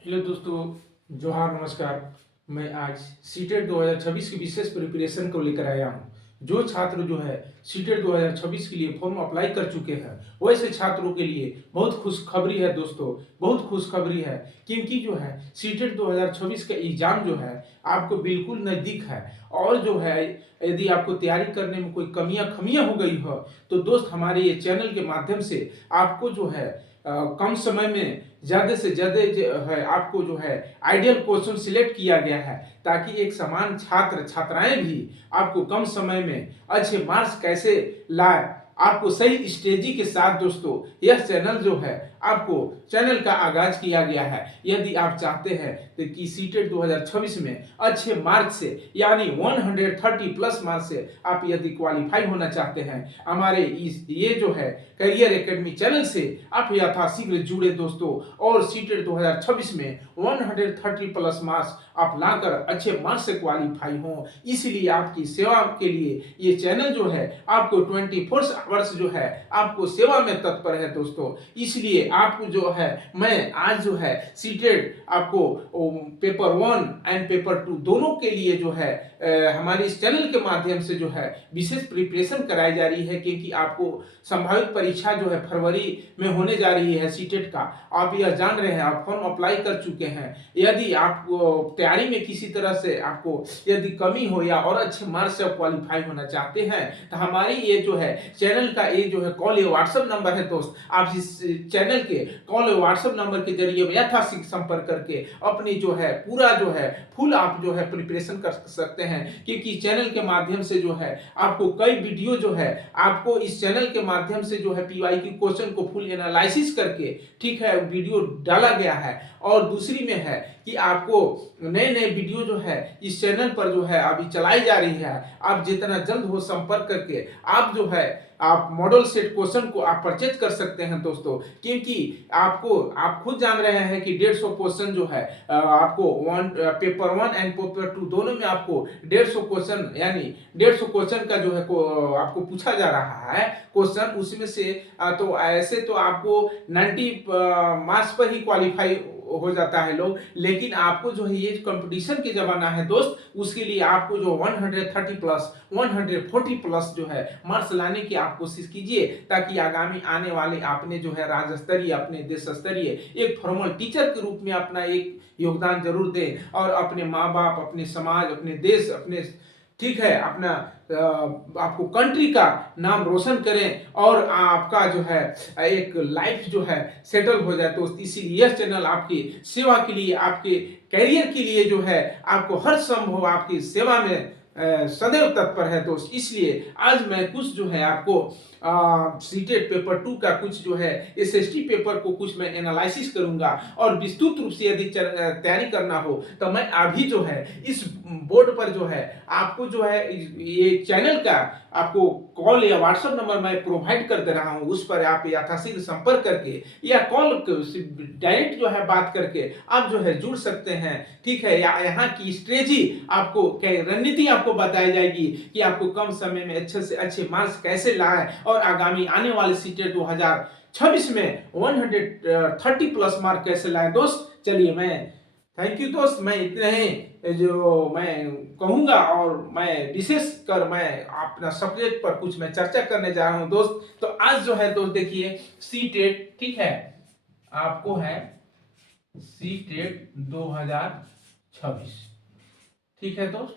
Hello दोस्तों, जोहार नमस्कार। मैं आज सीटेट 2026 की विशेष प्रिपरेशन को लेकर आया हूँ। जो छात्र जो है सीटेट 2026 के लिए फॉर्म अप्लाई कर चुके हैं, वैसे छात्रों के लिए बहुत खुशखबरी है दोस्तों, बहुत खुशखबरी है। क्योंकि जो है सीटेट 2026 का एग्जाम जो है आपको बिल्कुल नज़दीक है। और जो है यदि आपको तैयारी करने में कोई खमियां हो गई हो, तो दोस्त हमारे ये चैनल के माध्यम से आपको जो है कम समय में ज़्यादा से ज़्यादा जो है आपको जो है आइडियल क्वेश्चन सिलेक्ट किया गया है, ताकि एक समान छात्र छात्राएं भी आपको कम समय में अच्छे मार्क्स कैसे लाए, आपको सही स्ट्रेटजी के साथ दोस्तों यह चैनल जो है आपको चैनल का आगाज किया गया है। यदि आप चाहते हैं तो कि सीटेट 2026 में अच्छे मार्क्स से यानी 130 प्लस मार्क्स से आप यदि क्वालिफाई होना चाहते हैं, हमारे इस ये जो है करियर एकेडमी चैनल से आप यथाशीघ्र जुड़े दोस्तों, और सीटेट 2026 में 130 प्लस मार्क्स आप लाकर अच्छे मार्क्स से क्वालिफाई हों। इसलिए आपकी सेवा के लिए ये चैनल जो है आपको 24 आवर्स जो है आपको सेवा में तत्पर है दोस्तों। इसलिए आपको जो है मैं आज जो है सीटेट आपको पेपर 1 एंड पेपर 2 दोनों के लिए जो है हमारे इस चैनल के माध्यम से जो है विशेष प्रिपरेशन कराई जा रही है, क्योंकि आपको संभावित परीक्षा जो है फरवरी में होने जा रही है सीटेट का। आप यह जान रहे हैं, आप फॉर्म अप्लाई कर चुके हैं। यदि आप तैयारी में किसी तरह से आपको यदि कमी हो या और अच्छे मार्क्स से क्वालिफाई होना चाहते हैं, तो हमारी ये जो है चैनल का ये जो है कॉल या व्हाट्सएप नंबर है दोस्त। आप इस चैनल के कॉल या व्हाट्सएप नंबर के जरिए यथाशीघ्र संपर्क करके अपनी जो है पूरा जो है फुल आप जो है प्रिपरेशन कर सकते हैं, क्योंकि चैनल के माध्यम से जो है आपको कई वीडियो जो है आपको इस चैनल के माध्यम से जो है पीवाई की क्वेश्चन को फुल एनालिसिस करके ठीक है वीडियो डाला गया है। और दूसरी में है कि आपको नए नए वीडियो जो है इस चैनल पर जो है अभी चलाई जा रही है। आप जितना जल्द हो संपर्क करके आप जो है आप मॉडल सेट क्वेश्चन को आप परचेज कर सकते हैं दोस्तों, क्योंकि आप खुद जान रहे हैं कि 150 क्वेश्चन जो है आपको पेपर 1 एंड पेपर 2 दोनों में आपको 150 क्वेश्चन यानी 150 क्वेश्चन का जो है आपको पूछा जा रहा है क्वेश्चन। उसमें से तो ऐसे तो आपको 90 मार्क्स पर ही क्वालिफाई हो जाता है लोग, लेकिन आपको जो है ये कंपटीशन के जमाना है दोस्त, उसके लिए आपको जो 130 प्लस 140 प्लस जो है मार्क्स लाने की आप कोशिश कीजिए, ताकि आगामी आने वाले आपने जो है राज्य स्तरीय अपने देश स्तरीय एक फॉर्मल टीचर के रूप में अपना एक योगदान जरूर दें, और अपने माँ बाप, अपने समाज, अपने देश, अपने ठीक है अपना आपको कंट्री का नाम रोशन करें, और आपका जो है एक लाइफ जो है सेटल हो जाए। तो इसीलिए यह चैनल आपकी सेवा के लिए, आपके करियर के लिए जो है आपको हर संभव आपकी सेवा में सदैव तत्पर है दोस्त। इसलिए आज मैं कुछ जो है आपको सीटेट पेपर 2 का कुछ जो है एसएसटी पेपर को कुछ मैं एनालिसिस करूंगा, और विस्तृत रूप से यदि तैयारी करना हो तो मैं अभी जो है इस बोर्ड पर जो है आपको जो है ये चैनल का आपको कॉल या व्हाट्सएप नंबर मैं प्रोवाइड कर दे रहा हूं। उस पर आप यथाशीघ्र संपर्क करके या कॉल डायरेक्ट जो है बात करके आप जो है जुड़ सकते हैं, ठीक है। या यहाँ की स्ट्रेटजी आपको रणनीति आपको बताई जाएगी कि आपको कम समय में अच्छे से अच्छे मार्क्स कैसे लाए, और आगामी आने वाले सीटेट 2026 में 130 प्लस मार्क कैसे लाए दोस्त। चलिए मैं थैंक यू दोस्त, मैं इतने ही जो मैं कहूंगा, और मैं विशेष कर मैं अपना सब्जेक्ट पर कुछ मैं चर्चा करने जा रहा हूं दोस्त। तो आज जो है दोस्त देखिए सीटेट, ठीक है, आपको है सीटेट 2026, ठीक है दोस्त,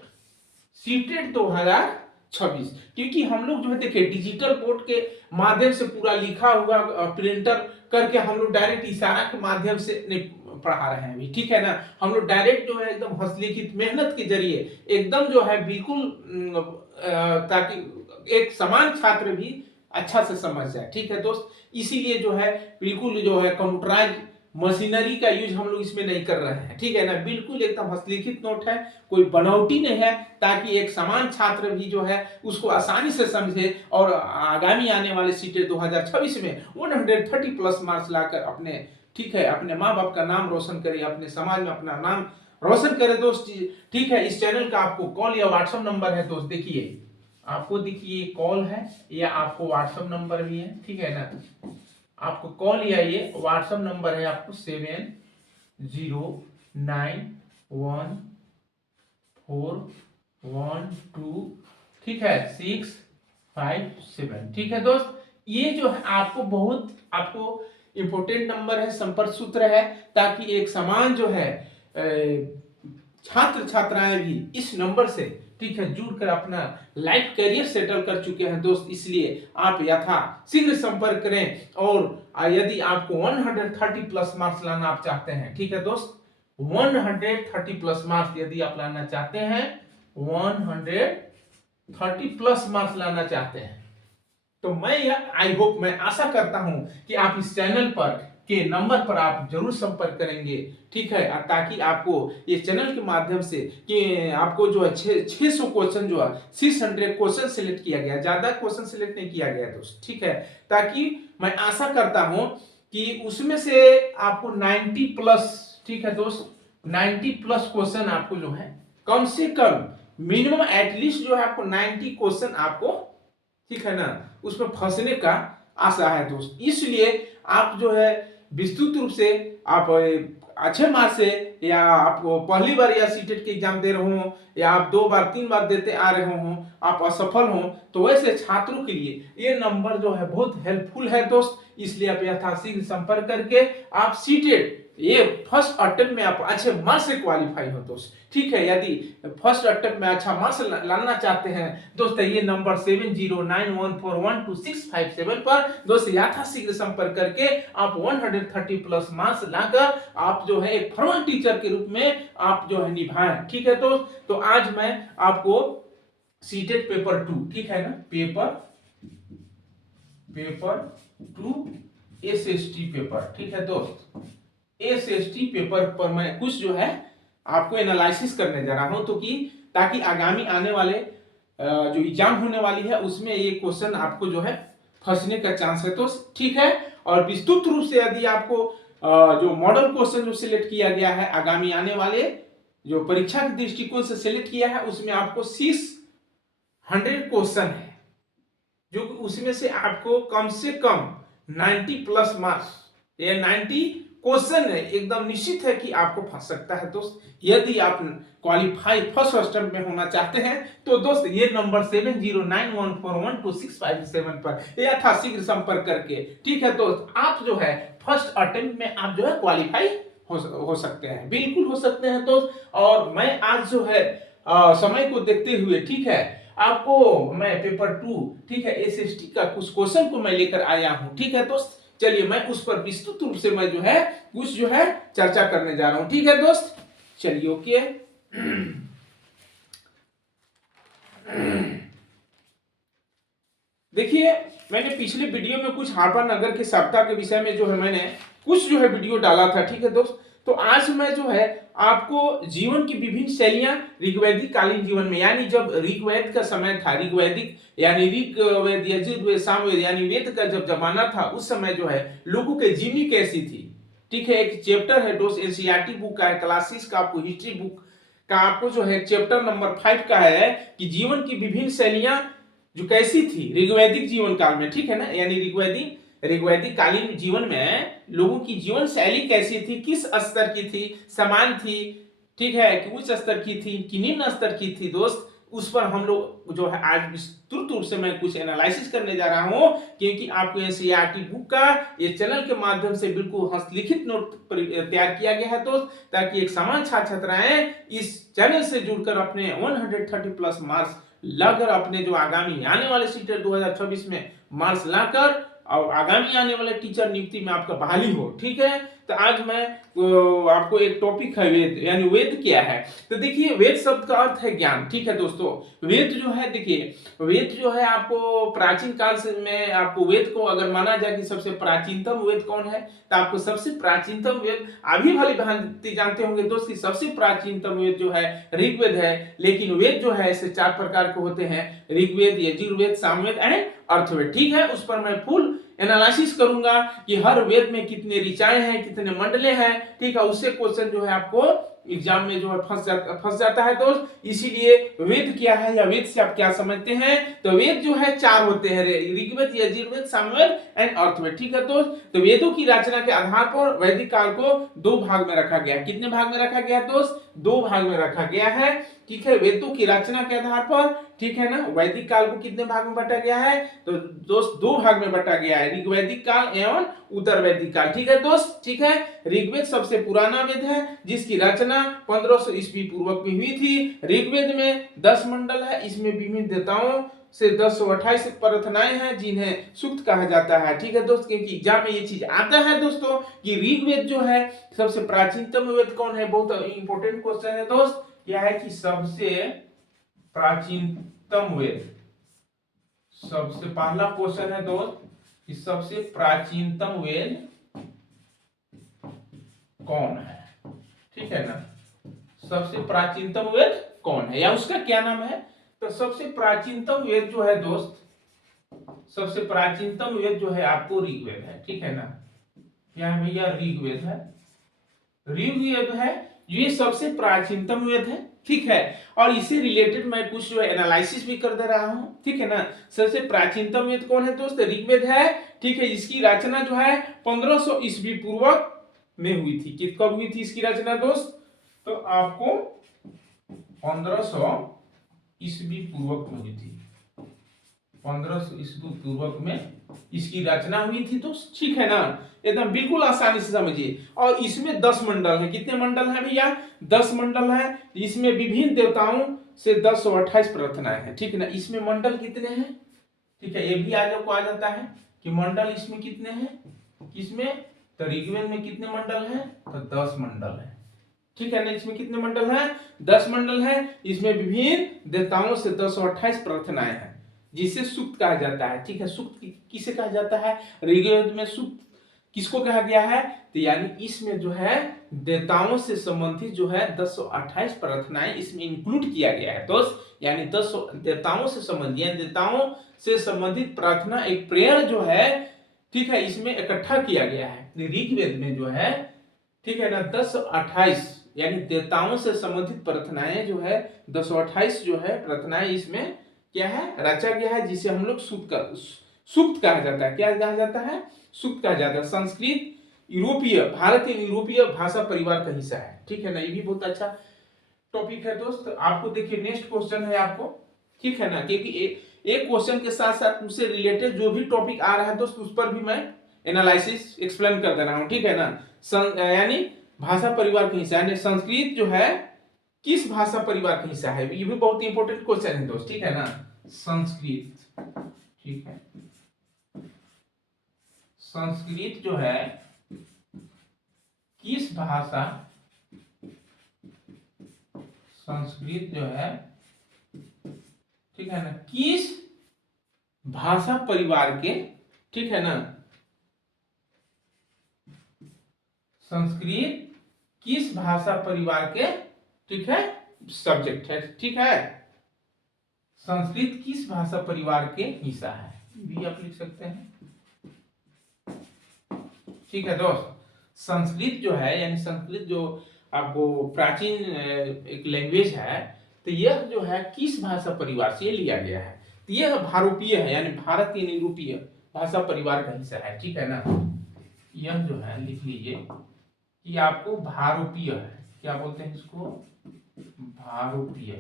सीटेट 2026। क्योंकि हम लोग जो है देखिए डिजिटल बोर्ड के माध्यम से पूरा लिखा हुआ प्रिंटर करके हम लोग डायरेक्ट इशारा के माध्यम से नहीं पढ़ा रहे हैं अभी, ठीक है ना। हम लोग डायरेक्ट जो है एकदम हस्तलिखित मेहनत के जरिए एकदम जो है बिल्कुल ताकि एक समान छात्र भी अच्छा से समझ जाए, ठीक है दोस्त। इसीलिए जो है बिल्कुल जो है कंप्यूटराइज मशीनरी का यूज हम लोग इसमें नहीं कर रहे हैं, ठीक है ना। बिल्कुल एकदम हस्तलिखित नोट है, कोई बनावटी नहीं है, ताकि एक समान छात्र भी जो है उसको आसानी से समझे, और आगामी आने वाले सीटेट 2026 में 130 प्लस मार्क्स लाकर अपने, ठीक है, अपने माँ बाप का नाम रोशन करे, अपने समाज में अपना नाम रोशन करे दोस्त, ठीक है। इस चैनल का आपको कॉल या व्हाट्सएप नंबर है दोस्त, देखिए आपको देखिए कॉल है या आपको व्हाट्सएप नंबर भी है, ठीक है ना। आपको कॉल या ये व्हाट्सएप नंबर है आपको 0914112, ठीक है, 657, ठीक है दोस्त। ये जो है आपको इंपोर्टेंट नंबर है, संपर्क सूत्र है, ताकि एक समान जो है छात्र छात्राएं भी इस नंबर से, ठीक है, जुड़कर अपना लाइफ करियर सेटल कर चुके हैं दोस्त। इसलिए आप यथा शीघ्र संपर्क करें, और यदि आपको 130 प्लस मार्क्स लाना आप चाहते हैं, ठीक है दोस्त, 130 प्लस मार्क्स यदि आप लाना चाहते हैं, 130 प्लस मार्क्स लाना चाहते हैं, तो मैं आशा करता हूं कि आप इस चैनल पर के नंबर पर आप जरूर संपर्क करेंगे, ठीक है, ताकि आपको ये चैनल के माध्यम से कि आपको जो है 600 क्वेश्चन जो है 600 क्वेश्चन सिलेक्ट किया गया, ज्यादा क्वेश्चन सिलेक्ट नहीं किया गया दोस्त, ठीक है, ताकि मैं आशा करता हूं कि उसमें से आपको 90 प्लस, ठीक है दोस्त, 90 प्लस क्वेश्चन आपको जो है कम से कम मिनिमम एटलीस्ट जो है आपको 90 क्वेश्चन आपको, ठीक है ना, उसमें फंसने का आशा है दोस्त। इसलिए आप जो है विस्तृत रूप से आप अच्छे मार्क्स से, या आप पहली बार या सीटेट के एग्जाम दे रहे हो, या आप 2 बार 3 बार देते आ रहे हो, आप असफल हो, तो वैसे छात्रों के लिए ये नंबर जो है बहुत हेल्पफुल है दोस्त। इसलिए आप यथाशीघ्र संपर्क करके आप सीटेट ये फर्स्ट अटेम्प्ट में आप अच्छे मार्क्स से क्वालिफाई हो दोस्त, ठीक है। यदि फर्स्ट अटेम्प्ट में अच्छा मार्क्स लाना चाहते हैं दोस्त, ये नंबर 7091412657 पर दोस्त यथाशीघ्र संपर्क करके आप 130 प्लस मार्क्स लाकर आप जो है एक फॉर्मल टीचर के रूप में आप जो है निभाएं, ठीक है दोस्त। तो आज मैं आपको सीटेट पेपर 2, ठीक है ना, पेपर 2 एसएसटी पेपर, ठीक है दोस्त, एसएसटी पेपर पर मैं कुछ जो है आपको एनालिसिस करने जा रहा हूं, तो कि ताकि आगामी आने वाले जो एग्जाम होने वाली है उसमें ये क्वेश्चन आपको जो है फंसने का चांस है, तो ठीक है। और विस्तृत रूप से यदि आपको जो मॉडल क्वेश्चन जो सिलेक्ट किया गया है आगामी आने वाले जो परीक्षा के दृष्टिकोण से सिलेक्ट किया है, उसमें आपको 600 क्वेश्चन है, जो उसमें से आपको कम से कम 90 प्लस मार्क्स, ये 90 क्वेश्चन है, एकदम निश्चित है कि आपको फंस सकता है दोस्त। यदि आप क्वालिफाई फर्स्ट अटेम्प्ट में होना चाहते हैं तो दोस्त ये नंबर 7091412657 पर यथाशीघ्र संपर्क करके, ठीक है दोस्त, आप जो है फर्स्ट अटेम्प्ट में आप जो है क्वालिफाई हो सकते हैं, बिल्कुल हो सकते हैं दोस्त। और मैं आज जो है समय को देखते हुए, ठीक है, आपको मैं पेपर 2, ठीक है, एसएसटी का कुछ क्वेश्चन को मैं लेकर आया हूं, ठीक है दोस्त। चलिए मैं उस पर विस्तृत रूप से मैं जो है कुछ जो है चर्चा करने जा रहा हूं, ठीक है दोस्त। चलिए ओके। देखिए मैंने पिछले वीडियो में कुछ हापा नगर के सप्ताह के विषय में जो है मैंने कुछ जो है वीडियो डाला था, ठीक है दोस्त। तो आज मैं जो है आपको जीवन की विभिन्न शैलियां ऋग्वैदिक कालीन जीवन में, यानी जब ऋग्वेद का समय था, ऋग्वैदिक यानी ऋग्वेद, यजुर्वेद, सामवेद यानी वेद का जब जमाना था, उस समय जो है लोगों की जीवनी कैसी थी, ठीक है। एक चैप्टर है दोस्त, एनसीईआरटी बुक का है, क्लास 6 का आपको हिस्ट्री बुक का आपको जो है चैप्टर नंबर 5 का है कि जीवन की विभिन्न शैलियां जो कैसी थी ऋग्वैदिक जीवन काल में, ठीक है ना, यानी ऋग्वैदिक कालीन जीवन में लोगों की जीवन शैली कैसी थी, किस स्तर की थी, समान थी, ठीक है, कि उच्च स्तर की थी कि निम्न स्तर की थी दोस्त, उस पर हम लोग जो है आज विस्तृत रूप से मैं कुछ एनालिसिस करने जा रहा हूं, क्योंकि आपको एनसीईआरटी बुक का ये चैनल के माध्यम से बिल्कुल हस्तलिखित नोट तैयार किया गया है दोस्त, ताकि एक समान छात्र छात्राएं इस चैनल से जुड़कर अपने 130 प्लस मार्क्स लाकर अपने जो आगामी आने वाले सीटेट 2026 में मार्क्स लाकर और आगामी आने वाले टीचर नियुक्ति में आपका बहाली हो, ठीक है। तो आज मैं आपको एक टॉपिक है वेद, यानी वेद क्या है। तो देखिए वेद शब्द का अर्थ है ज्ञान, ठीक है दोस्तों। वेद जो है, देखिए वेद जो है आपको प्राचीन काल से में आपको वेद को अगर माना जाए कि सबसे प्राचीनतम वेद कौन है, तो आपको सबसे प्राचीनतम वेद अभी भली भांति जानते होंगे दोस्त कि सबसे प्राचीनतम वेद जो है ऋग्वेद है। लेकिन वेद जो है ऐसे 4 प्रकार के होते हैं, ऋग्वेद, यजुर्वेद, सामवेद एंड अर्थवेद, ठीक है। उस पर मैं फुल एनालिसिस करूंगा कि हर वेद में कितने ऋचाएं हैं, कितने मंडले हैं, ठीक है। उससे क्वेश्चन जो है आपको एग्जाम में जो है फंस जाता है दोस्त। इसीलिए वेद क्या है या वेद से आप क्या समझते हैं, तो वेद जो है चार होते हैं, ऋग्वेद, यजुर्वेद, सामवेद एंड अर्थवेद। ठीक है दोस्त, तो वेदों की रचना के आधार पर वैदिक काल को दो भाग में रखा गया है। कितने भाग में रखा गया है दोस्त, दो भाग में रखा गया है। ठीक है, वेदों की रचना के आधार पर, ठीक है ना, वैदिक काल को कितने भाग में बांटा गया है, तो दोस्त दो भाग में बांटा गया है, ऋग्वैदिक काल एवं उत्तर वैदिक काल। ठीक है दोस्त, ठीक है। ऋग्वेद सबसे पुराना वेद है जिसकी रचना 1500 ईस्वी पूर्व में हुई थी। ऋग्वेद में 10 मंडल है, इसमें विभिन्न देवताओं से 1028 प्रार्थनाएं हैं जिन्हें सूक्त कहा जाता है। ठीक है दोस्त, क्योंकि एग्जाम में ये चीज आता है दोस्तों कि ऋग्वेद जो है सबसे प्राचीनतम वेद कौन है, बहुत इंपॉर्टेंट क्वेश्चन है दोस्त। यह है कि सबसे प्राचीनतम वेद, सबसे पहला क्वेश्चन है दोस्त कि सबसे प्राचीनतम वेद कौन है। ठीक है ना, सबसे प्राचीनतम वेद कौन है या उसका क्या नाम है, तो सबसे प्राचीनतम वेद जो है दोस्त, सबसे प्राचीनतम वेद जो है आपको ऋग्वेद है। ठीक है ना, क्या है भैया, ऋग्वेद है। ऋग्वेद है, ये सबसे प्राचीनतम वेद है। ठीक है, और इसे रिलेटेड मैं कुछ जो एनालिसिस भी कर दे रहा हूं। ठीक है ना, सबसे प्राचीनतम वेद कौन है दोस्त, ऋग्वेद है। ठीक है, इसकी रचना जो है 1500 ईस्वी पूर्व में हुई थी। कि कब हुई थी इसकी रचना दोस्त, तो आपको 1500 ईस्वी पूर्व में हुई थी, 1500 ईस्वी पूर्व में इसकी रचना हुई थी। तो ठीक है ना, एकदम बिल्कुल आसानी से समझिए। और इसमें 10 मंडल है। कितने मंडल है भैया, 10 मंडल है। इसमें विभिन्न देवताओं से 1028 प्रार्थनाएं हैं। ठीक है ना, इसमें मंडल कितने हैं, ठीक है, ये भी आज को आ जाता है कि मंडल इसमें कितने हैं, किसमें, तो ऋग्वेद में कितने मंडल हैं, तो 10 मंडल है। ठीक है ना, इसमें कितने मंडल हैं, 10 मंडल है। इसमें विभिन्न देवताओं से 1028 प्रार्थनाएं हैं जिसे सूक्त कहा जाता है। ठीक है, सूक्त किसे कहा जाता है, ऋग्वेद में सूक्त किसको कहा गया है, तो यानी इसमें जो है देवताओं से संबंधित जो है 1028 प्रार्थनाएं इसमें इंक्लूड किया गया है दोस्त। यानी 10 देवताओं से संबंधित, देवताओं से संबंधित प्रार्थना, एक प्रेयर जो है, ठीक है, इसमें इकट्ठा किया गया है ऋग्वेद में जो है। ठीक है ना, 1028 यानी देवताओं से संबंधित प्रार्थनाएं जो है 1028 जो है प्रार्थनाएं इसमें क्या है, रचा गया है, जिसे हम लोग सूक्त कहा जाता है। क्या कहा जाता है, सूक्त कहा जाता है। संस्कृत यूरोपीय, भारतीय यूरोपीय भाषा परिवार का हिस्सा है। ठीक है ना, ये भी बहुत अच्छा टॉपिक है दोस्त। आपको देखिए नेक्स्ट क्वेश्चन है आपको, ठीक है ना, क्योंकि एक क्वेश्चन के साथ साथ उससे रिलेटेड जो भी टॉपिक आ रहा है दोस्त उस पर भी मैं एनालिसिस एक्सप्लेन कर दे रहा हूं। ठीक है ना, यानी भाषा परिवार का हिस्सा, यानी संस्कृत जो है किस भाषा परिवार का हिस्सा है, ये भी बहुत इंपॉर्टेंट क्वेश्चन है दोस्त। ठीक है ना, संस्कृत, ठीक है, संस्कृत जो है किस भाषा, संस्कृत जो है, ठीक है ना, किस भाषा परिवार के, ठीक है ना, संस्कृत किस भाषा परिवार के, ठीक है, सब्जेक्ट है। ठीक है, संस्कृत किस भाषा परिवार के हिस्सा है, भी आप लिख सकते हैं। ठीक है दोस्त, संस्कृत जो है यानी संस्कृत जो आपको प्राचीन एक लैंग्वेज है, तो यह जो है किस भाषा परिवार से लिया गया है, तो यह भारोपीय है, यानी भारतीय यूरोपीय भाषा परिवार का हिस्सा है। ठीक है ना, यह जो है लिख लीजिए कि आपको भारोपीय है, क्या बोलते हैं इसको, भारोपीय।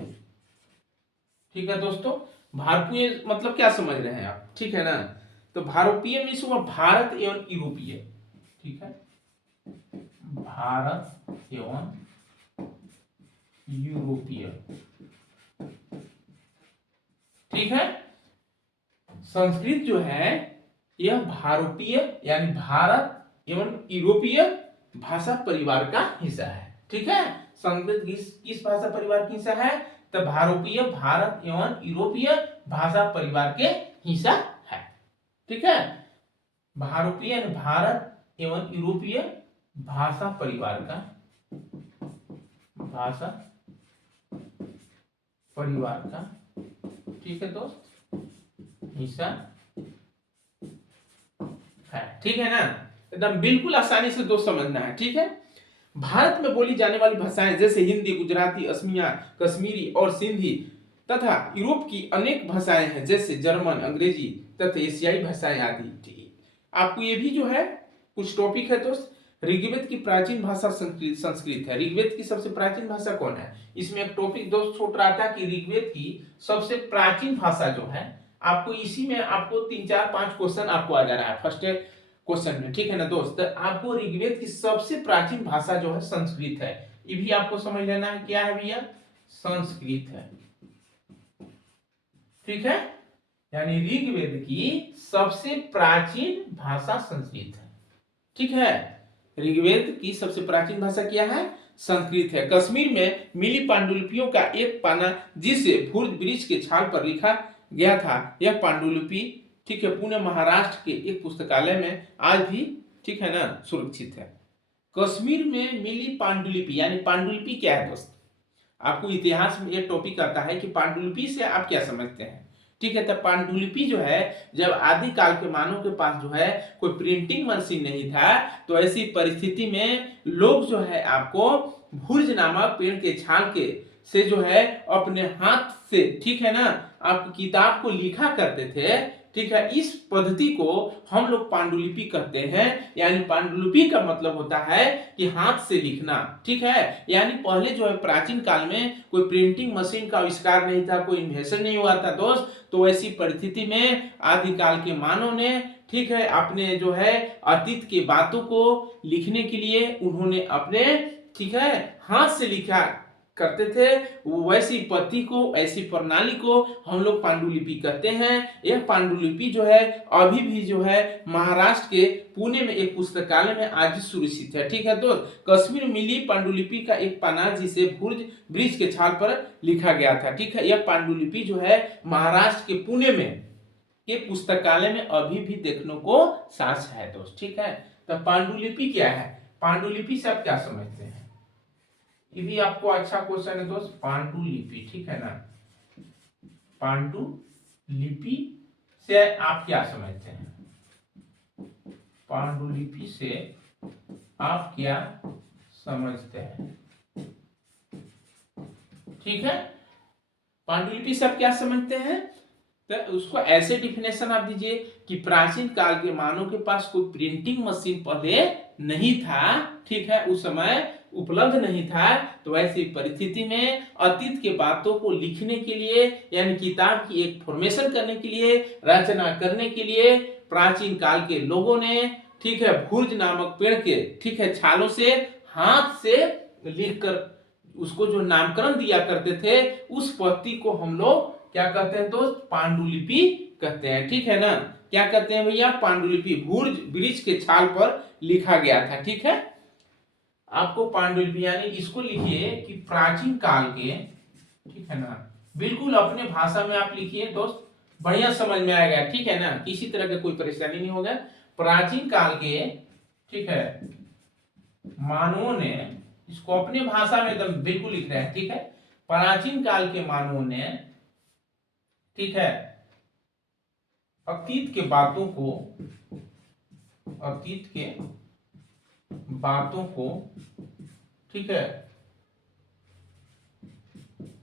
ठीक है दोस्तों, भारतीय मतलब क्या समझ रहे हैं आप, ठीक है ना, तो भारोपीय मीन्स हुआ भारत एवं यूरोपीय। ठीक है, भारत एवं यूरोपीय। ठीक है, संस्कृत जो है यह भारोपीय यानी भारत एवं यूरोपीय भाषा परिवार का हिस्सा है। ठीक है, संस्कृत किस भाषा परिवार का हिस्सा है, तो भारोपीय, भारत एवं यूरोपीय भाषा परिवार के हिस्सा है। ठीक है, भारोपीय यानी भारत एवं यूरोपीय भाषा परिवार का, भाषा परिवार का, ठीक है दोस्त, हिस्सा है। ठीक है ना, एकदम बिल्कुल आसानी से दोस्त समझना है। ठीक है, भारत में बोली जाने वाली भाषाएं जैसे हिंदी, गुजराती, असमिया, कश्मीरी और सिंधी तथा यूरोप की अनेक भाषाएं हैं जैसे जर्मन, अंग्रेजी तथा एशियाई भाषाएं आदि। ठीक, आपको ये भी जो है कुछ टॉपिक है दोस्त। ऋग्वेद की प्राचीन भाषा संस्कृत है। ऋग्वेद की सबसे प्राचीन भाषा कौन है? इसमें एक टॉपिक दोस्त छूट रहा था कि ऋग्वेद की सबसे प्राचीन भाषा जो है, आपको इसी में आपको 3 4 5 क्वेश्चन आपको आ जा रहा है फर्स्ट क्वेश्चन में। ठीक है ना दोस्त, आपको ऋग्वेद की सबसे प्राचीन भाषा जो है संस्कृत है। ये भी आपको समझ लेना है, क्या है भैया? संस्कृत है। ठीक है, यानी ऋग्वेद की सबसे प्राचीन भाषा संस्कृत है। ठीक है, ऋग्वेद की सबसे प्राचीन भाषा क्या है? संस्कृत है। कश्मीर में मिली पांडुलिपियों का एक पाना जिसे भूर्ज वृक्ष के छाल पर लिखा गया था, यह पांडुलिपि ठीक है पुणे महाराष्ट्र के एक पुस्तकालय में आज भी ठीक है ना सुरक्षित है। कश्मीर में मिली पांडुलिपि, यानी पांडुलिपि क्या है दोस्त? आपको इतिहास में यह टॉपिक आता है कि पांडुलिपि से आप क्या समझते हैं। ठीक है, तो पांडुलिपि जो है, जब आदि काल के मानव के पास जो है कोई प्रिंटिंग मशीन नहीं था, तो ऐसी परिस्थिति में लोग जो है आपको भुर्ज नामक पेड़ के छाल के से जो है अपने हाथ से ठीक है ना आप किताब को लिखा करते थे। ठीक है, इस पद्धति को हम लोग पांडुलिपि कहते हैं। यानी पांडुलिपि का मतलब होता है कि हाथ से लिखना। ठीक है, यानी पहले जो है प्राचीन काल में कोई प्रिंटिंग मशीन का आविष्कार नहीं था, कोई इन्वेंशन नहीं हुआ था दोस्त। तो ऐसी परिस्थिति में आदि काल के मानव ने ठीक है अपने जो है अतीत की बातों को लिखने के लिए उन्होंने अपने ठीक है हाथ से लिखा करते थे। वैसी पद्धति को, ऐसी प्रणाली को हम लोग पांडुलिपि कहते हैं। यह पांडुलिपि जो है अभी भी जो है महाराष्ट्र के पुणे में एक पुस्तकालय में आज भी सुरक्षित है। ठीक है, तो कश्मीर मिली पांडुलिपि का एक पाना जिसे भुर्ज वृक्ष के छाल पर लिखा गया था। ठीक है, यह पांडुलिपि जो है महाराष्ट्र के पुणे में के पुस्तकालय में अभी भी देखने को साक्ष है दोस्त। ठीक है, तो पांडुलिपि क्या है? पांडुलिपि से आप क्या समझते हैं? ये भी आपको अच्छा क्वेश्चन है दोस्त। पांडुलिपि ठीक है ना, पांडुलिपि से आप क्या समझते हैं? पांडुलिपि से आप क्या समझते हैं? ठीक है, पांडुलिपि से आप क्या समझते हैं? तो उसको ऐसे डिफिनेशन आप दीजिए कि प्राचीन काल के मानव के पास कोई प्रिंटिंग मशीन पहले नहीं था। ठीक है, उस समय उपलब्ध नहीं था, तो ऐसी परिस्थिति में अतीत के बातों को लिखने के लिए यानी किताब की एक फॉर्मेशन करने के लिए, रचना करने के लिए प्राचीन काल के लोगों ने ठीक है भुर्ज नामक पेड़ के ठीक है छालों से हाथ से लिखकर उसको जो नामकरण दिया करते थे, उस पद्धति को हम लोग क्या कहते हैं दोस्त? पांडुलिपि कहते हैं। ठीक है ना, क्या कहते हैं भैया? पांडुलिपि। भुर्ज वृक्ष के छाल पर लिखा गया था। ठीक है, आपको पांडुलिपि यानी इसको लिखिए कि प्राचीन काल के ठीक है ना, बिल्कुल अपने भाषा में आप लिखिए दोस्त, बढ़िया समझ में आएगा। ठीक है ना, किसी तरह का कोई परेशानी नहीं होगा। प्राचीन काल के ठीक है मानवों ने, इसको अपने भाषा में एकदम बिल्कुल लिख रहे हैं। ठीक है, प्राचीन काल के मानवों ने ठीक है अतीत के बातों को, अतीत के बातों को ठीक है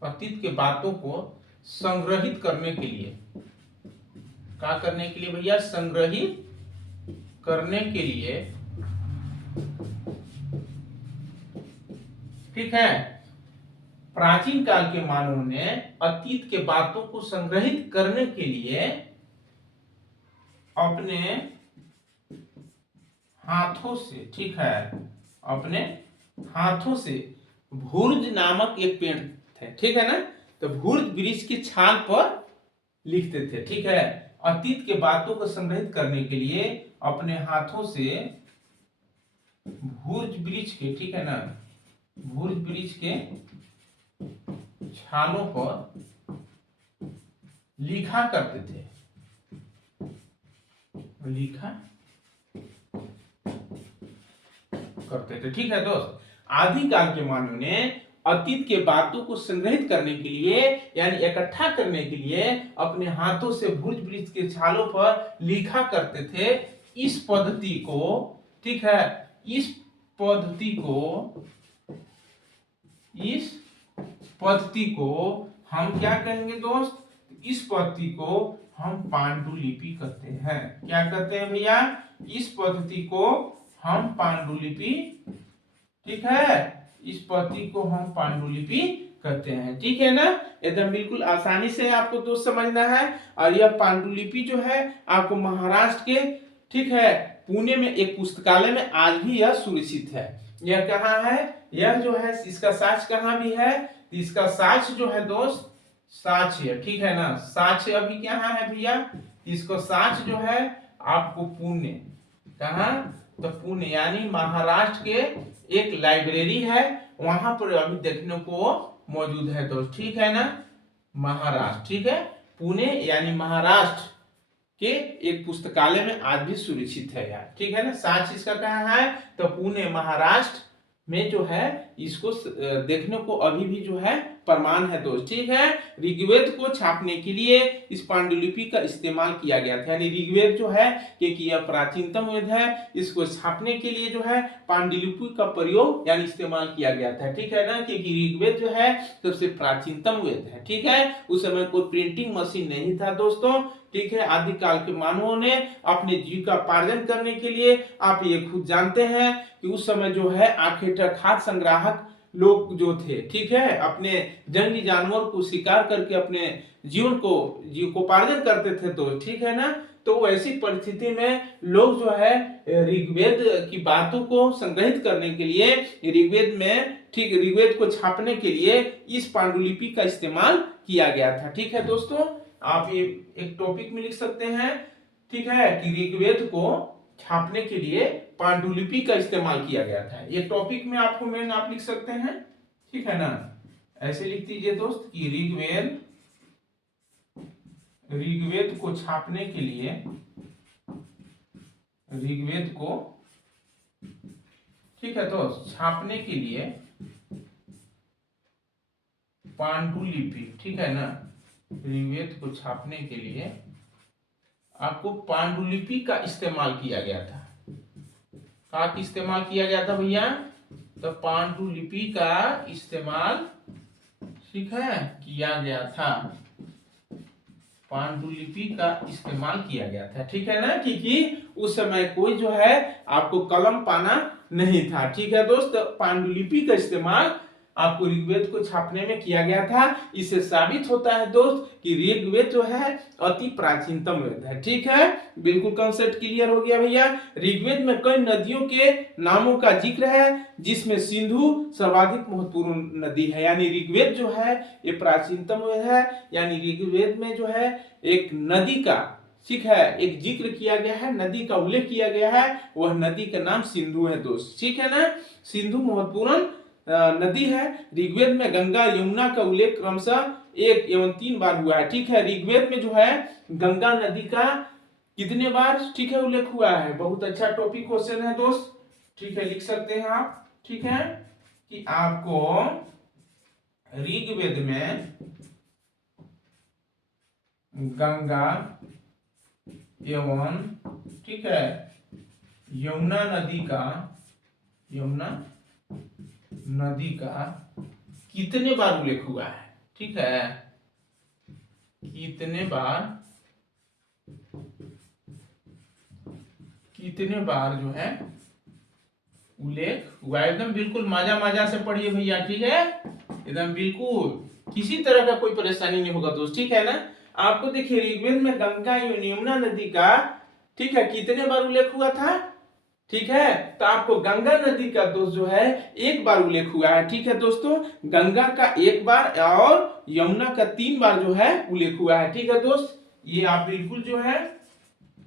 अतीत के बातों को संग्रहित करने के लिए, क्या करने के लिए भैया? संग्रहित करने के लिए ठीक है प्राचीन काल के मानवों ने अतीत के बातों को संग्रहित करने के लिए अपने हाथों से ठीक है अपने हाथों से भुर्ज नामक एक पेड़ थे। ठीक है ना, तो भुर्ज वृक्ष की छाल पर लिखते थे। ठीक है, अतीत के बातों को संग्रहित करने के लिए अपने हाथों से भुर्ज वृक्ष के ठीक है ना भुर्ज वृक्ष के छालों पर लिखा करते थे, लिखा करते थे। ठीक है दोस्त, आदिकाल के मानव ने अतीत के बातों को संग्रहित करने के लिए यानी इकट्ठा करने के लिए अपने हाथों से भुर्ज वृक्ष के छालों पर लिखा करते थे। इस पद्धति को ठीक है इस पद्धति को इस पद्धति को हम क्या कहेंगे दोस्त? इस पद्धति को हम पांडुलिपि कहते हैं। क्या कहते हैं भैया? इस पद्धति को हम पांडुलिपि, ठीक है, इस पद्धति को हम पांडुलिपि कहते हैं। ठीक है ना? एकदम बिल्कुल आसानी से आपको दोस्त समझना है। और यह पांडुलिपि जो है आपको महाराष्ट्र के, ठीक है, पुणे में एक पुस्तकालय में आज भी यह सुरक्षित है। यह कहाँ है? यह जो है इसका साक्ष्य कहाँ भी है? इसका साक्ष्य जो है दोस्त, साक्ष्य, ठीक है ना, साक्ष्य अभी कहाँ है भैया? इसको साक्ष्य जो है आपको पुणे, कहाँ? तो पुणे यानी महाराष्ट्र के एक लाइब्रेरी है, वहां पर अभी देखने को मौजूद है दोस्त। ठीक है ना? महाराष्ट्र, ठीक है, पुणे यानी महाराष्ट्र के एक पुस्तकालय में आज भी सुरक्षित है यार। ठीक है ना? साक्ष्य इसका कहाँ है? तो पुणे महाराष्ट्र में जो है इसको देखने को अभी भी जो है प्रमाण है दोस्त। ठीक है? ऋग्वेद को छापने के लिए इस पांडुलिपि का इस्तेमाल किया गया था। यानी ऋग्वेद जो है, क्योंकि यह प्राचीनतम वेद है, इसको छापने के लिए जो है पांडुलिपि का प्रयोग यानी इस्तेमाल किया गया था। ठीक है ना? क्योंकि ऋग्वेद जो है सबसे प्राचीनतम वेद है। ठीक है? उस समय कोई प्रिंटिंग मशीन नहीं था दोस्तों। ठीक है? आदिकाल के मानवों ने अपने जीविकोपार्जन करने के लिए, आप ये खुद जानते हैं कि उस समय जो है आखिरकार खाद्य संग्राहक लोग जो थे, ठीक है, अपने जंगली जानवर को शिकार करके अपने जीविकोपार्जन करते थे। तो ठीक है ना? तो ऐसी परिस्थिति में लोग जो है ऋग्वेद की बातों को संग्रहित करने के लिए, ऋग्वेद में, ठीक, ऋग्वेद को छापने के लिए इस पांडुलिपि का इस्तेमाल किया गया था। ठीक है दोस्तों? आप ये एक टॉपिक में लिख सकते हैं, ठीक है, कि ऋग्वेद को छापने के लिए पांडुलिपि का इस्तेमाल किया गया था। ये टॉपिक में आपको मेन आप लिख सकते हैं। ठीक है ना? ऐसे लिख दीजिए दोस्त कि ऋग्वेद को छापने के लिए, ऋग्वेद को, ठीक है, तो छापने के लिए पांडुलिपि, ठीक है ना, ऋग्वेद को छापने के लिए आपको पांडुलिपि का इस्तेमाल किया गया था। का इस्तेमाल किया गया था भैया? तो पांडुलिपि का इस्तेमाल, ठीक है, किया गया था। पांडुलिपि का इस्तेमाल किया गया था। ठीक है ना? क्योंकि उस समय कोई जो है आपको कलम पाना नहीं था। ठीक है दोस्त? पांडुलिपि का इस्तेमाल आपको ऋग्वेद को छापने में किया गया था। इससे साबित होता है दोस्त कि ऋग्वेद जो है अति प्राचीनतम वेद है। ठीक है? बिल्कुल कॉन्सेप्ट क्लियर हो गया भैया। ऋग्वेद में कई नदियों के नामों का जिक्र है, जिसमें सिंधु सर्वाधिक महत्वपूर्ण नदी है। यानी ऋग्वेद जो है ये प्राचीनतम वेद है। यानी ऋग्वेद में जो है एक नदी का, ठीक है, एक जिक्र किया गया है, नदी का उल्लेख किया गया है। वह नदी का नाम सिंधु है दोस्त। ठीक है ना? सिंधु महत्वपूर्ण नदी है। ऋग्वेद में गंगा यमुना का उल्लेख क्रमशः 1 एवं 3 बार हुआ है। ठीक है? ऋग्वेद में जो है गंगा नदी का कितने बार, ठीक है, उल्लेख हुआ है? बहुत अच्छा टॉपिक क्वेश्चन है दोस्त। ठीक है? लिख सकते हैं आप। ठीक है? कि आपको ऋग्वेद में गंगा एवं, ठीक है, यमुना नदी का कितने बार उल्लेख हुआ है? ठीक है? कितने बार जो है उल्लेख हुआ? एकदम बिल्कुल मजा से पढ़िए भैया। ठीक है? एकदम बिल्कुल किसी तरह का कोई परेशानी नहीं होगा दोस्त। ठीक है ना? आपको देखिए ऋग्वेद में गंगा यमुना नदी का, ठीक है, कितने बार उल्लेख हुआ था? ठीक है? तो आपको गंगा नदी का दोस्त जो है 1 बार उल्लेख हुआ है। ठीक है दोस्तों? गंगा का 1 बार और यमुना का 3 बार जो है उल्लेख हुआ है। ठीक है दोस्त? ये आप बिल्कुल जो है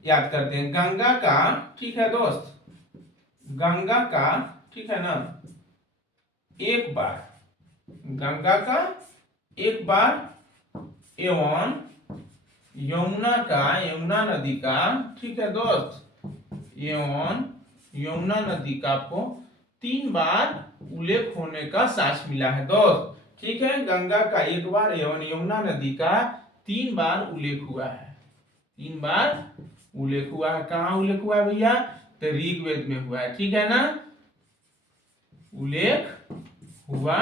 याद करते हैं। गंगा का, ठीक है दोस्त, गंगा का, ठीक है ना, 1 बार, गंगा का 1 बार एवं यमुना नदी का, ठीक है दोस्त, एवं यमुना नदी का आपको 3 बार उल्लेख होने का साक्ष्य मिला है दोस्त। ठीक है? गंगा का 1 बार एवं यमुना नदी का 3 बार उल्लेख हुआ है। 3 बार उल्लेख हुआ है। कहाँ उल्लेख हुआ है भैया? तो ऋग्वेद में हुआ है। ठीक है ना? उल्लेख हुआ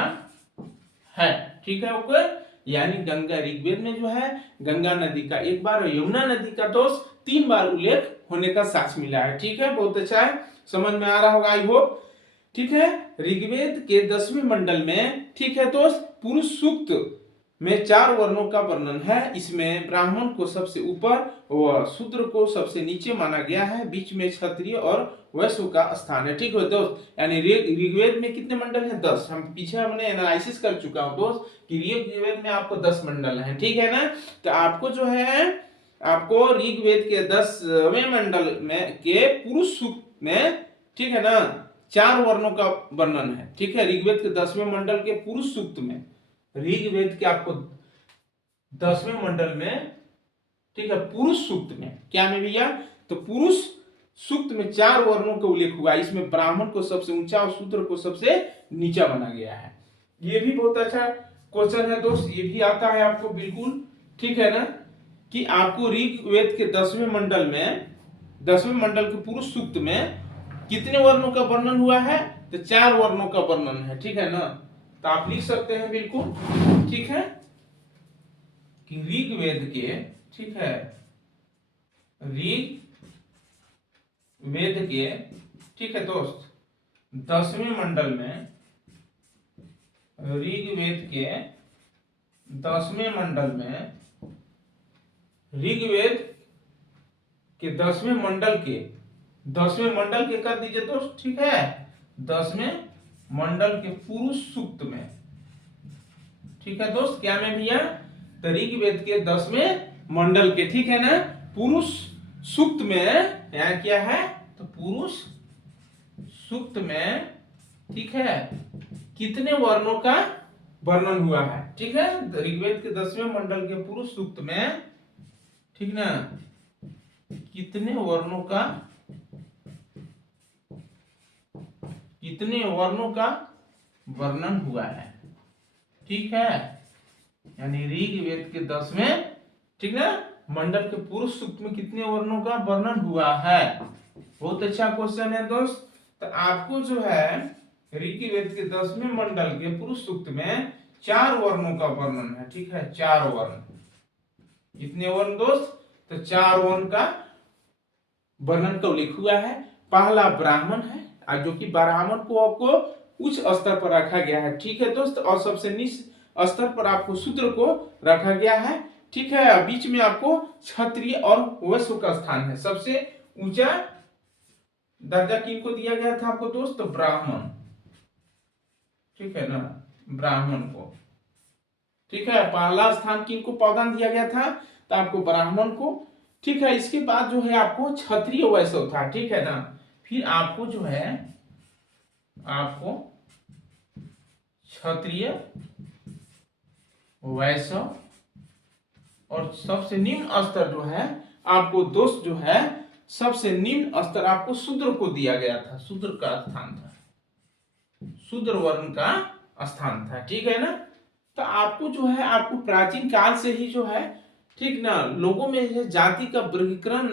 है। ठीक है ओके। यानी गंगा ऋग्वेद में जो है गंगा नदी का एक बार और यमुना नदी का दोस्त 3 बार उल्लेख होने का साक्ष्य मिला है। ठीक है, बहुत अच्छा है, समझ में आ रहा होगा आई होप। ठीक है, ऋग्वेद के 10वें मंडल में, ठीक है दोस्त, पुरुष सूक्त में 4 वर्णों का वर्णन है। इसमें ब्राह्मण को सबसे ऊपर व शूद्र को सबसे नीचे माना गया है। बीच में क्षत्रिय और वैश्य का स्थान है। ठीक है दोस्त, यानी ऋग्वेद में कितने मंडल हैं? 10। हम पीछे हमने एनालिसिस कर चुका हूं दोस्त कि ऋग्वेद में आपको 10 मंडल हैं। ठीक है ना, तो आपको जो है आपको ऋग्वेद के 10वें मंडल में के पुरुष सूक्त में, ठीक है ना, 4 वर्णों का वर्णन है। ठीक है, ऋग्वेद के 10वें मंडल के पुरुष सूक्त में, ऋग्वेद के आपको 10वें मंडल में, ठीक है, पुरुष सूक्त में क्या में भैया, तो पुरुष सूक्त में 4 वर्णों का उल्लेख हुआ। इसमें ब्राह्मण को सबसे ऊंचा और शूद्र को सबसे नीचा माना गया है। ये भी बहुत अच्छा क्वेश्चन है दोस्त, ये भी आता है आपको बिल्कुल। ठीक है ना, कि आपको ऋग्वेद के 10वें मंडल में, 10वें मंडल के पुरुष सूक्त में कितने वर्णों का वर्णन हुआ है? तो 4 वर्णों का वर्णन है। ठीक है ना, तो आप लिख सकते हैं बिल्कुल। ठीक है, कि ऋग्वेद के, ठीक है, ऋग्वेद के, ठीक है दोस्त, 10वें मंडल में, ऋग्वेद के 10वें मंडल में, ऋग्वेद के 10वें मंडल के, 10वें मंडल के कर दीजिए दोस्त। ठीक है, 10वें मंडल के पुरुष सूक्त में, ठीक है दोस्त, क्या में भैया, तो ऋग्वेद के 10वें मंडल के, ठीक है ना, पुरुष सूक्त में, यहाँ क्या है, तो पुरुष सूक्त में, ठीक है, कितने वर्णों का वर्णन हुआ है? ठीक है, ऋग्वेद के 10वें मंडल के पुरुष सूक्त में, ठीक ना, कितने वर्णों का, कितने वर्णों का वर्णन हुआ है? ठीक है, यानी ऋग्वेद के 10वें, ठीक ना, मंडल के पुरुष सूक्त में कितने वर्णों का वर्णन हुआ है? बहुत अच्छा क्वेश्चन है दोस्त। तो आपको जो है ऋग्वेद के 10वें मंडल के पुरुष सूक्त में 4 वर्णों का वर्णन है। ठीक है, 4 वर्ण, कितने वर्ण दोस्त? तो 4 वर्ण का वर्णन का उल्लेख हुआ है। पहला ब्राह्मण है, जो कि ब्राह्मण को आपको उच्च स्तर पर रखा गया है। ठीक है दोस्त, और सबसे निम्न स्तर पर आपको शूद्र को रखा गया है। ठीक है, बीच में आपको क्षत्रिय और वैश्य का स्थान है। सबसे ऊंचा दर्जा किनको दिया गया था आपको दोस्त? तो ब्राह्मण, ठीक है ना, ब्राह्मण को। ठीक है, पहला स्थान किनको प्रदान दिया गया था? तो आपको ब्राह्मण को। ठीक है, इसके बाद जो है आपको क्षत्रिय वैश्य था। ठीक है ना, फिर आपको जो है, आपको क्षत्रिय वैश्य और सबसे निम्न स्तर जो है आपको दोस्त जो है, सबसे निम्न स्तर आपको शूद्र को दिया गया था। शूद्र का स्थान था, शूद्र वर्ण का स्थान था। ठीक है ना, तो आपको जो है, आपको प्राचीन काल से ही जो है, ठीक ना, लोगों में जाति का वर्गीकरण,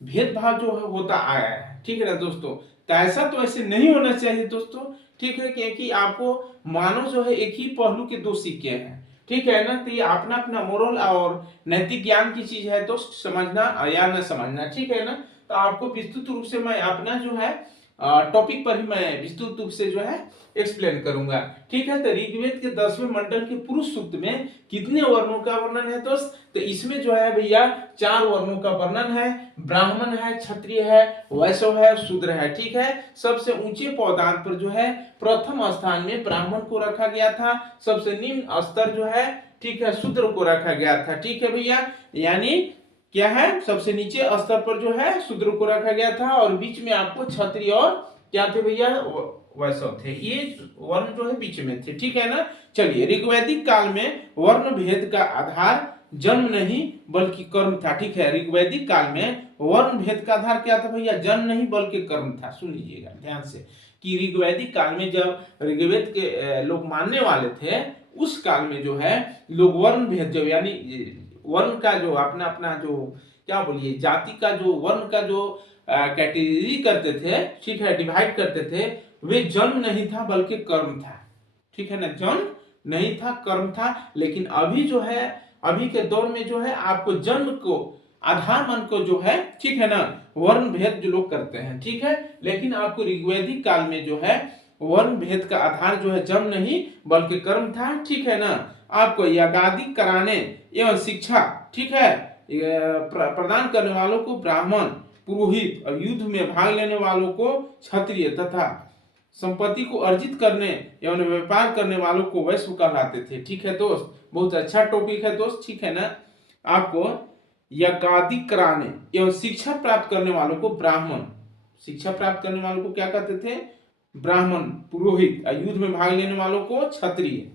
भेदभाव जो है होता आया है। ठीक है ना दोस्तों, तो ऐसा तो ऐसे नहीं होना चाहिए दोस्तों। ठीक है, क्योंकि आपको मानव जो है एक ही पहलू के 2 सिक्के हैं। ठीक है ना, तो ये अपना अपना मोरल और नैतिक ज्ञान की चीज है दोस्त, समझना या न समझना। ठीक है ना, तो आपको विस्तृत रूप से मैं अपना जो है टॉपिक पर ही मैं विस्तृत रूप से जो है एक्सप्लेन करूंगा। ठीक है, तो ऋग्वेद के 10वें मंडल के पुरुष सूक्त में कितने वर्णों का वर्णन है दोस्त? तो इसमें जो है भैया 4 वर्णों का वर्णन है। ब्राह्मण है, क्षत्रिय है, वैश्य है, शूद्र है। ठीक है, सबसे ऊंचे पौधान पर जो है प्रथम स्थान में ब्राह्मण को रखा गया था। सबसे निम्न स्तर जो है, ठीक है, शूद्र को रखा गया था। ठीक है भैया, यानी क्या है, सबसे नीचे स्तर पर जो है शूद्र को रखा गया था, और बीच में आपको क्षत्रिय और क्या थे भैया, वैश्य थे। ये वर्ण जो है बीच में थे। ठीक है ना, चलिए, ऋग्वैदिक काल में वर्ण भेद का आधार जन्म नहीं बल्कि कर्म था। ठीक है, ऋग्वैदिक काल में वर्ण भेद का आधार क्या था भैया? जन्म नहीं बल्कि कर्म था। सुन लीजिएगा ध्यान से, कि ऋग्वैदिक काल में जब ऋग्वेद के लोग मानने वाले थे, उस काल में जो है लोग वर्ण भेद, जो यानी वर्ण का जो अपना अपना जो क्या बोलिए, जाति का जो वर्ण का जो कैटेगरी करते थे, ठीक है, डिवाइड करते थे, वे जन्म नहीं था बल्कि कर्म था, ठीक है ना, जन्म नहीं था कर्म था। लेकिन अभी जो है, अभी के दौर में जो है आपको जन्म को आधार मान को जो है, ठीक है ना, वर्ण भेद जो लोग करते हैं, ठीक है। लेकिन आपको ऋग्वैदिक काल में जो है वर्ण भेद का आधार जो है जन्म नहीं बल्कि कर्म था, ठीक है ना। आपको यज्ञादि कराने एवं शिक्षा, ठीक है, प्रदान करने वालों को ब्राह्मण, पुरोहित और युद्ध में भाग लेने वालों को क्षत्रिय तथा संपत्ति को अर्जित करने एवं व्यापार करने वालों को वैश्य कहलाते थे, ठीक है दोस्त। बहुत अच्छा टॉपिक है दोस्त, ठीक है ना। आपको यज्ञादि कराने एवं शिक्षा प्राप्त करने वालों को ब्राह्मण, शिक्षा प्राप्त करने वालों को क्या कहते थे, ब्राह्मण, पुरोहित, युद्ध में भाग लेने वालों को क्षत्रिय,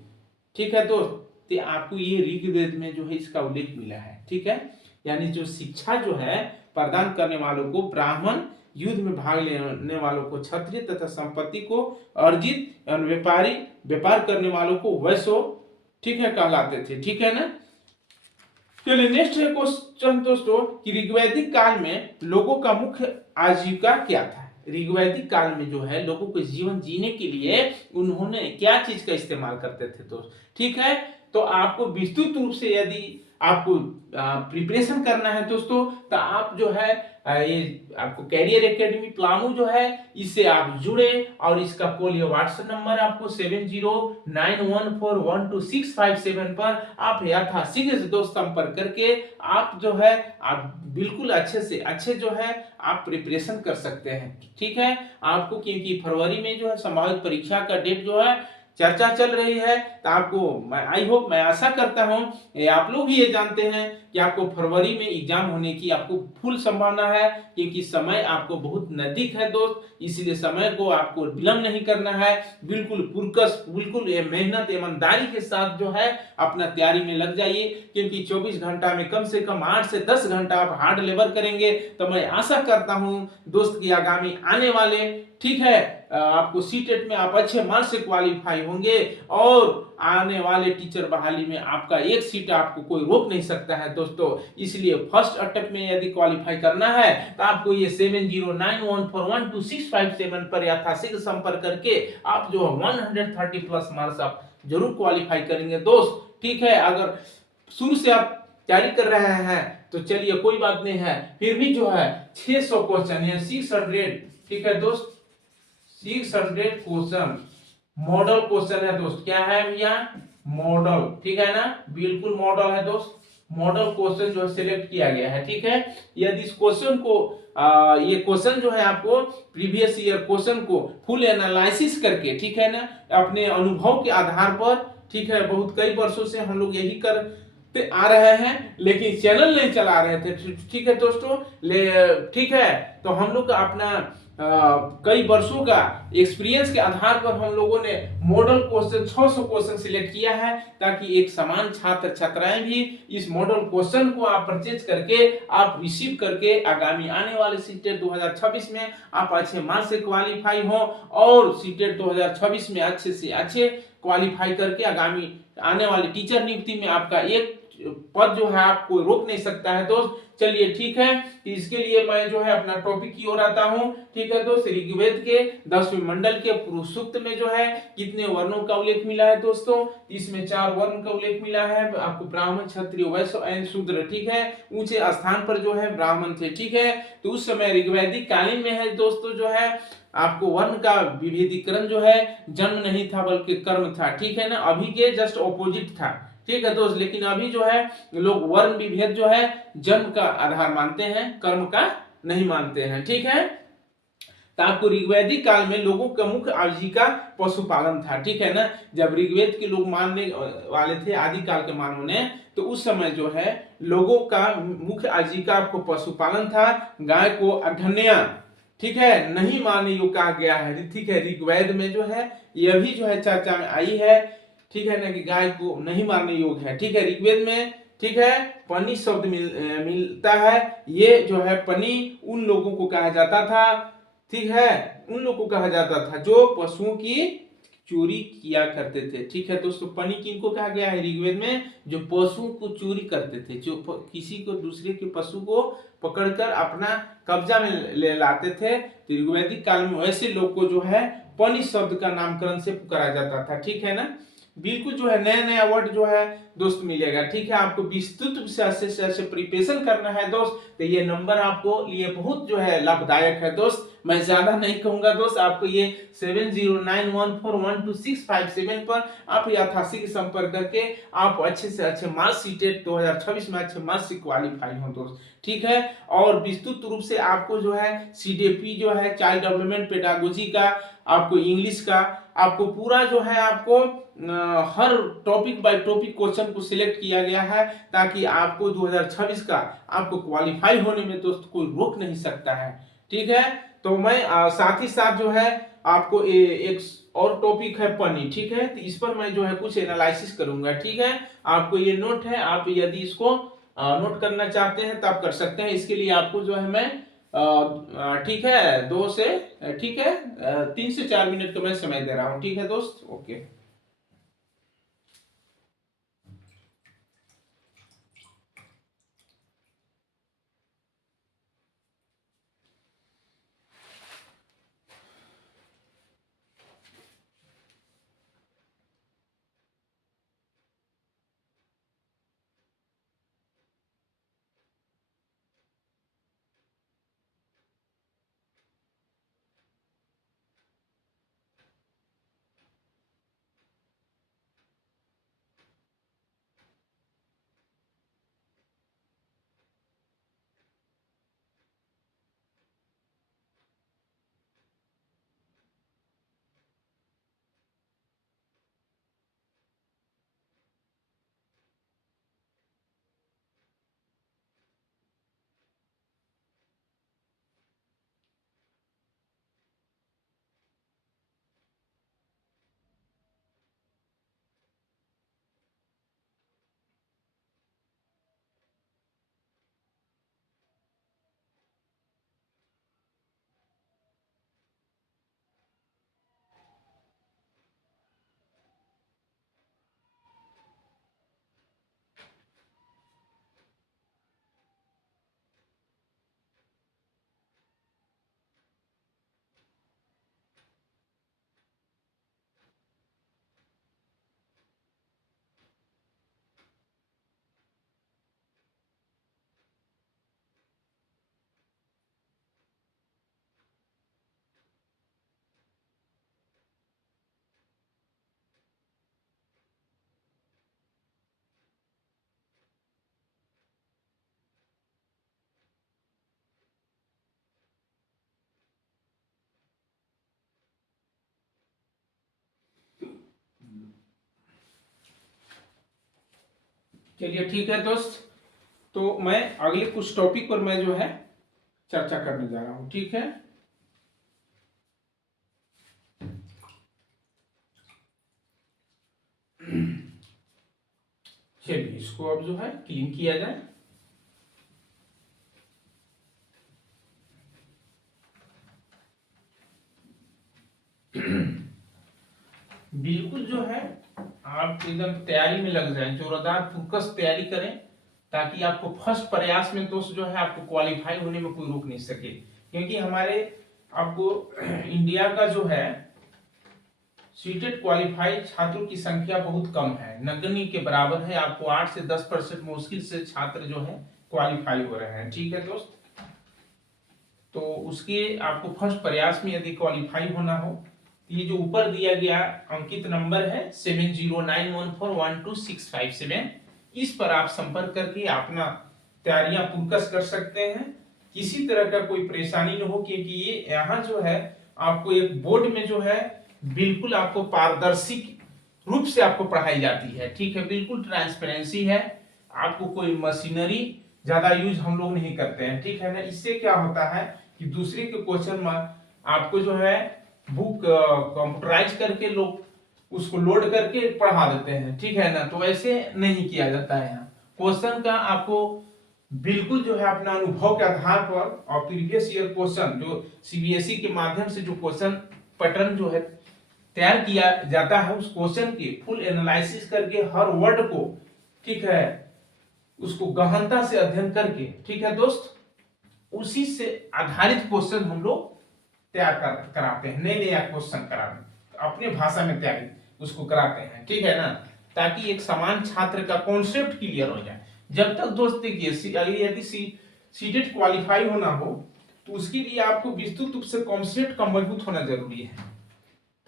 ठीक है दोस्त। तो आपको ये ऋग्वेद में जो है इसका उल्लेख मिला है, ठीक है। यानी जो शिक्षा जो है प्रदान करने वालों को ब्राह्मण, युद्ध में भाग लेने वालों को क्षत्रिय तथा संपत्ति को अर्जित एवं व्यापार करने वालों को वैश्य, ठीक है, कहलाते थे, ठीक है ना। चलिए नेक्स्ट है क्वेश्चन दोस्तों कि ऋग्वैदिक काल में लोगों का मुख्य आजीविका क्या था। ऋग्वैदिक काल में जो है लोगों को जीवन जीने के लिए उन्होंने क्या चीज का इस्तेमाल करते थे दोस्त, ठीक है। तो आपको विस्तृत रूप से यदि आपको प्रिपरेशन करना है दोस्तों, तो आप जो है ये आपको कैरियर एकेडमी प्लामू जो है इससे आप जुड़े, और इसका कॉल ये व्हाट्सएप नंबर आपको 7091412657 पर आप यथाशीघ्र दोस्त संपर्क करके आप जो है आप बिल्कुल अच्छे से अच्छे जो है आप प्रिपरेशन कर सकते हैं, ठीक है। आपको क्योंकि फरवरी में जो है संभावित परीक्षा का डेट जो है चर्चा चल रही है, तो आपको मैं आई होप, मैं आशा करता हूं आप लोग भी ये जानते हैं कि आपको फरवरी में एग्जाम होने की आपको फुल संभावना है, क्योंकि समय आपको बहुत नजदीक है दोस्त। इसलिए समय को आपको विलंब नहीं करना है, बिल्कुल पुरकस, बिल्कुल ये मेहनत ईमानदारी के साथ जो है अपना तैयारी में लग जाइए, क्योंकि 24 घंटा में कम से कम 8 से 10 घंटा आप हार्ड लेबर करेंगे। तो मैं आशा करता हूं दोस्त की आगामी आने वाले, ठीक है, आपको सीटेट में आप अच्छे मार्क्स से क्वालिफाई होंगे, और आने वाले टीचर बहाली में आपका एक सीट आपको कोई रोक नहीं सकता है दोस्तों। इसलिए फर्स्ट अटेम्प्ट में यदि क्वालिफाई करना है तो आपको ये 7091412657 पर यथाशीघ्र संपर्क करके आप जो 130 प्लस मार्क्स आप जरूर क्वालिफाई करेंगे दोस्त, ठीक है। अगर शुरू से आप तैयारी कर रहे हैं तो चलिए कोई बात नहीं है, फिर भी जो है 600 क्वेश्चन है, 600, ठीक है दोस्त, 600 क्वेश्चन मॉडल क्वेश्चन है दोस्त। क्या है भैया, मॉडल, ठीक है ना, बिल्कुल मॉडल है दोस्त। मॉडल क्वेश्चन जो सिलेक्ट किया गया है, ठीक है। यदि इस क्वेश्चन को ये क्वेश्चन जो है आपको प्रीवियस ईयर क्वेश्चन को फुल एनालिसिस करके, ठीक है ना, अपने अनुभव के आधार पर, ठीक है, बहुत कई वर्षों से हम लोग यही करते आ रहे हैं, लेकिन चैनल नहीं चला रहे थे, ठीक है दोस्तों, ठीक है। तो हम लोग का अपना कई वर्षों का एक्सपीरियंस के आधार पर हम लोगों ने मॉडल क्वेश्चन 600 क्वेश्चन सिलेक्ट किया है, ताकि एक समान छात्र छात्राएं भी इस मॉडल क्वेश्चन को आप परचेज करके आप रिसीव करके आगामी आने वाले सीटेट 2026 में आप अच्छे मार्क्स से क्वालिफाई हो, और सीटेट 2026 में अच्छे से अच्छे क्वालिफाई करके आगामी आने वाले टीचर नियुक्ति में आपका एक पद जो है आपको रोक नहीं सकता है दोस्त। चलिए ठीक है, इसके लिए मैं जो है अपना टॉपिक की ओर आता हूं, ठीक है दोस्त। ऋग्वेद के 10वें मंडल के पुरुष सूक्त में जो है कितने वर्णों का उल्लेख मिला है दोस्तों, इसमें 4 वर्ण का उल्लेख मिला है आपको, ब्राह्मण, क्षत्रिय, वैश्य एवं शूद्र, ठीक है। ऊंचे स्थान पर जो है ब्राह्मण थे, ठीक है। तो उस समय ऋग्वैदिक कालीन में है दोस्तों जो है आपको वर्ण का विभेदीकरण जो है जन्म नहीं था बल्कि कर्म था, ठीक है ना। अभी के जस्ट ऑपोजिट था, ठीक है दोस्त। लेकिन अभी जो है लोग वर्ण विभेद जो है जन्म का आधार मानते हैं, कर्म का नहीं मानते हैं, ठीक है। तो आपको ऋग्वैदिक काल में लोगों का मुख्य आजीविका पशुपालन था, ठीक है ना। जब ऋग्वेद के लोग मानने वाले थे आदि काल के मानव ने, तो उस समय जो है लोगों का मुख्य आजीविका आपको पशुपालन था। गाय को अघन्या, ठीक है, नहीं मानने योग्य कहा गया है, ठीक है। ऋग्वेद में जो है यह भी जो है चर्चा में आई है, ठीक है ना, कि गाय को नहीं मारने योग्य है, ठीक है। ऋग्वेद में, ठीक है, पनी शब्द मिलता है। ये जो है पनी उन लोगों को कहा जाता था, ठीक है, उन लोगों को कहा जाता था जो पशुओं की चोरी किया करते थे। ठीक है दोस्तों, पनी किनको कहा गया है ऋग्वेद में? जो पशुओं को चोरी करते थे, जो किसी को दूसरे के पशु को पकड़कर अपना कब्जा में ले लाते थे, तो ऋग्वैदिक काल में वैसे लोग को जो है पनी शब्द का नामकरण से पुकारा जाता था। ठीक है ना, बिल्कुल जो है नया नया वर्ड जो है दोस्त मिलेगा। ठीक है, आपको विस्तृत रूप से अच्छे प्रिपरेशन करना है दोस्त, तो ये नंबर आपको लिए बहुत जो है लाभदायक है दोस्त। मैं ज्यादा नहीं कहूंगा दोस्त, आपको ये 7091412657 पर आप यथाशीघ्र संपर्क करके आप अच्छे से अच्छे मार्क्स सीटेट 2026 में अच्छे मार्क्स से क्वालिफाई हो दोस्त। ठीक है, और विस्तृत रूप से आपको जो है सीडीपी जो है चाइल्ड डेवलपमेंट पेडागोजी का, आपको इंग्लिश का, आपको पूरा जो है आपको हर टॉपिक बाय टॉपिक क्वेश्चन को सिलेक्ट किया गया है, ताकि आपको 2026 का आपको क्वालिफाई होने में दोस्त कोई रोक नहीं सकता है। ठीक है, तो मैं साथ ही साथ जो है आपको एक और टॉपिक है पनी। ठीक है, तो इस पर मैं जो है कुछ एनालिसिस करूंगा। ठीक है, आपको ये नोट है, आप यदि इसको नोट करना चाहते हैं तो आप कर सकते हैं। इसके लिए आपको जो है मैं ठीक है 2 से ठीक है 3 से 4 मिनट का मैं समय दे रहा हूं। ठीक है दोस्त, ओके। चलिए ठीक है दोस्त, तो मैं अगले कुछ टॉपिक पर मैं जो है चर्चा करने जा रहा हूं। ठीक है, चलिए इसको अब जो है क्लीन किया जाए। बिल्कुल जो है आप एकदम तैयारी में लग जाएं, जोरदार फोकस तैयारी करें, ताकि आपको फर्स्ट प्रयास में दोस्त जो है आपको क्वालिफाई होने में कोई रोक नहीं सके। क्योंकि हमारे आपको इंडिया का जो है सीटेट क्वालिफाई छात्रों की संख्या बहुत कम है, नगण्य के बराबर है। आपको 8 से 10% मुश्किल से छात्र जो है क्वालिफाई हो रहे हैं। ठीक है दोस्त, तो उसके आपको फर्स्ट प्रयास में यदि क्वालिफाई होना हो, ये जो ऊपर दिया गया अंकित नंबर है 7091412657, इस पर आप संपर्क करके अपना तैयारियां पूर्वक कर सकते हैं। किसी तरह का कोई परेशानी न हो, क्योंकि ये यहाँ जो है आपको एक बोर्ड में जो है बिल्कुल आपको पारदर्शी रूप से आपको पढ़ाई जाती है। ठीक है, बिल्कुल ट्रांसपेरेंसी है, आपको कोई मशीनरी ज्यादा यूज हम लोग नहीं करते हैं। ठीक है ना, इससे क्या होता है कि दूसरे के क्वेश्चन में आपको जो है बुक कंप्यूटराइज करके लोग उसको लोड करके पढ़ा देते हैं। ठीक है ना, तो ऐसे नहीं किया जाता है। यहाँ क्वेश्चन का आपको बिल्कुल जो है अपना अनुभव के आधार पर और प्रीवियस ईयर क्वेश्चन जो सीबीएसई के माध्यम से जो क्वेश्चन पैटर्न जो है तैयार किया जाता है उस क्वेश्चन के फुल एनालिसिस करके हर वर्ड को, ठीक है, उसको गहनता से अध्ययन करके, ठीक है दोस्त, उसी से आधारित क्वेश्चन हम लोग तैयार कराते हैं, नए नए क्वेश्चन कराते अपने भाषा में तैयारी उसको कराते हैं, ठीक है ना, ताकि एक समान छात्र का कॉन्सेप्ट क्लियर हो जाए। जब तक दोस्त देखिए यदि सीटेट क्वालिफाई होना हो तो उसके लिए आपको विस्तृत रूप से कॉन्सेप्ट का मजबूत होना जरूरी है,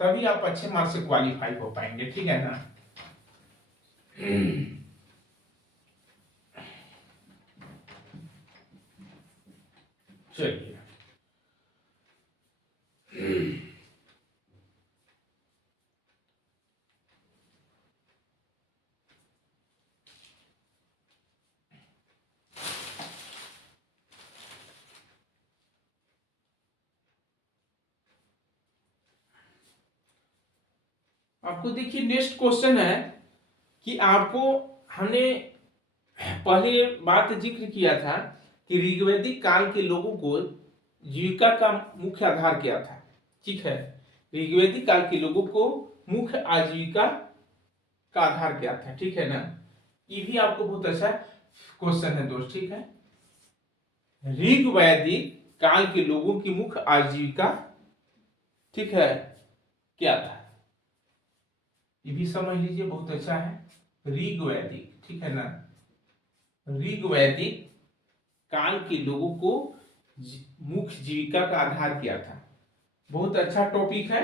तभी आप अच्छे मार्क्स से क्वालिफाई हो पाएंगे, ठीक है ना। चलिए आपको देखिए नेक्स्ट क्वेश्चन है कि आपको हमने पहले बात जिक्र किया था कि ऋग्वैदिक काल के लोगों को जीविका का मुख्य आधार क्या था, ठीक है, ऋग्वैदिक काल के लोगों को मुख्य आजीविका का आधार क्या था, ठीक है ना। ये भी आपको बहुत अच्छा क्वेश्चन है दोस्त, ठीक है। ऋग्वैदिक काल के लोगों की मुख्य आजीविका, ठीक है, क्या था, ये भी समझ लीजिए, बहुत अच्छा है। ऋग्वैदिक, ठीक है ना, ऋग्वैदिक काल के लोगों को मुख्य जीविका का आधार क्या था, बहुत अच्छा टॉपिक है,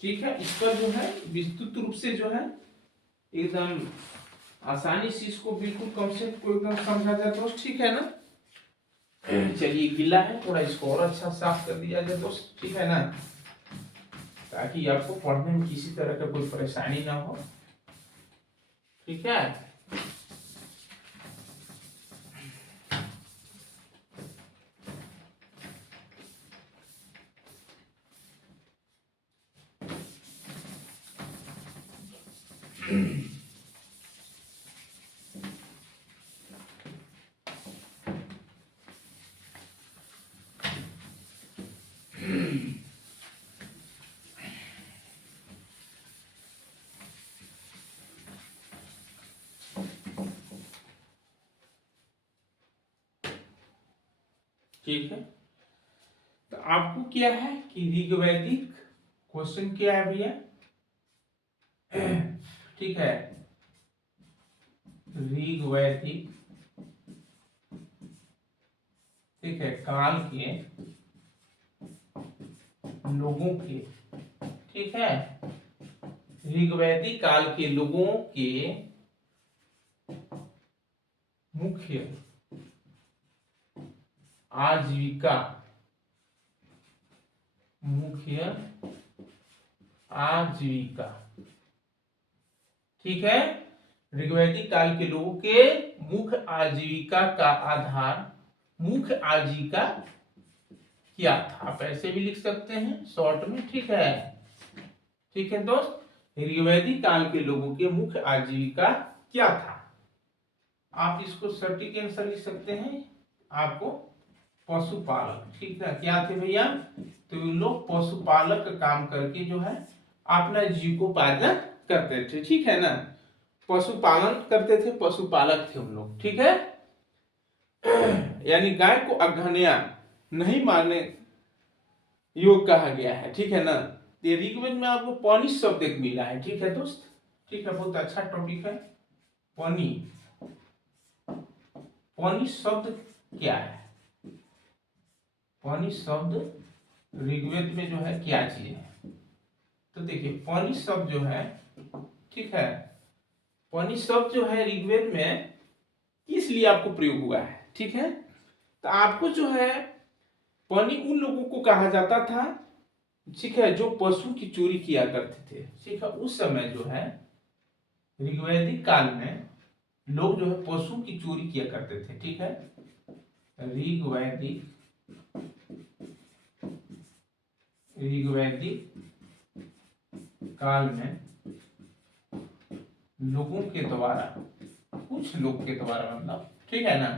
ठीक है। इस पर जो है विस्तृत रूप से जो है एकदम आसानी से इसको बिल्कुल कॉन्सेप्ट को एकदम समझा जाए दोस्त, ठीक है ना। चलिए गिला है थोड़ा, इसको और अच्छा साफ कर दिया जाए दोस्त, ठीक है ना, ताकि आपको पढ़ने में किसी तरह का कोई परेशानी ना हो, ठीक है। ठीक है, तो आपको क्या है कि ऋग्वैदिक क्वेश्चन क्या है भैया, ठीक है, ऋग्वैदिक, ठीक है, काल के लोगों के, ठीक है, ऋग्वैदिक काल के लोगों के मुख्य आजीविका, मुख्य आजीविका, ठीक है, ऋग्वैदिक काल के लोगों के मुख्य आजीविका का आधार, मुख्य आजीविका क्या था, आप ऐसे भी लिख सकते हैं शॉर्ट में, ठीक है, ठीक है दोस्त, ऋग्वैदिक काल के लोगों के मुख्य आजीविका क्या था, आप इसको सटीक आंसर लिख सकते हैं, आपको पशुपालक, ठीक है, क्या थे भैया, तो उन लोग पशुपालक का काम करके जो है अपना जीविकोपार्जन करते थे, ठीक है ना, पशुपालन करते थे, पशुपालक थे उन लोग, ठीक है। यानी गाय को अगहनिया नहीं मारने योग कहा गया है, ठीक है ना। ये ऋग्वेद में आपको पौनी शब्द एक मिला है, ठीक है दोस्त, ठीक है, बहुत अच्छा टॉपिक है। पौनी, पौनी शब्द क्या है, पौनी शब्द ऋग्वेद में जो है क्या चीज है, तो देखिए पौनी शब्द जो है, ठीक है, पौनी शब्द जो है ऋग्वेद में किस लिए आपको प्रयोग हुआ है, ठीक है, तो आपको जो है पौनी उन लोगों को कहा जाता था, ठीक है, जो पशु की चोरी किया करते थे, ठीक है, उस समय जो है ऋग्वैदिक काल में लोग जो है पशु की चोरी किया करते थे, ठीक है, ऋग्वैदिक, ऋग्वैदिक काल में लोगों के द्वारा, कुछ लोग के द्वारा, मतलब ठीक है ना,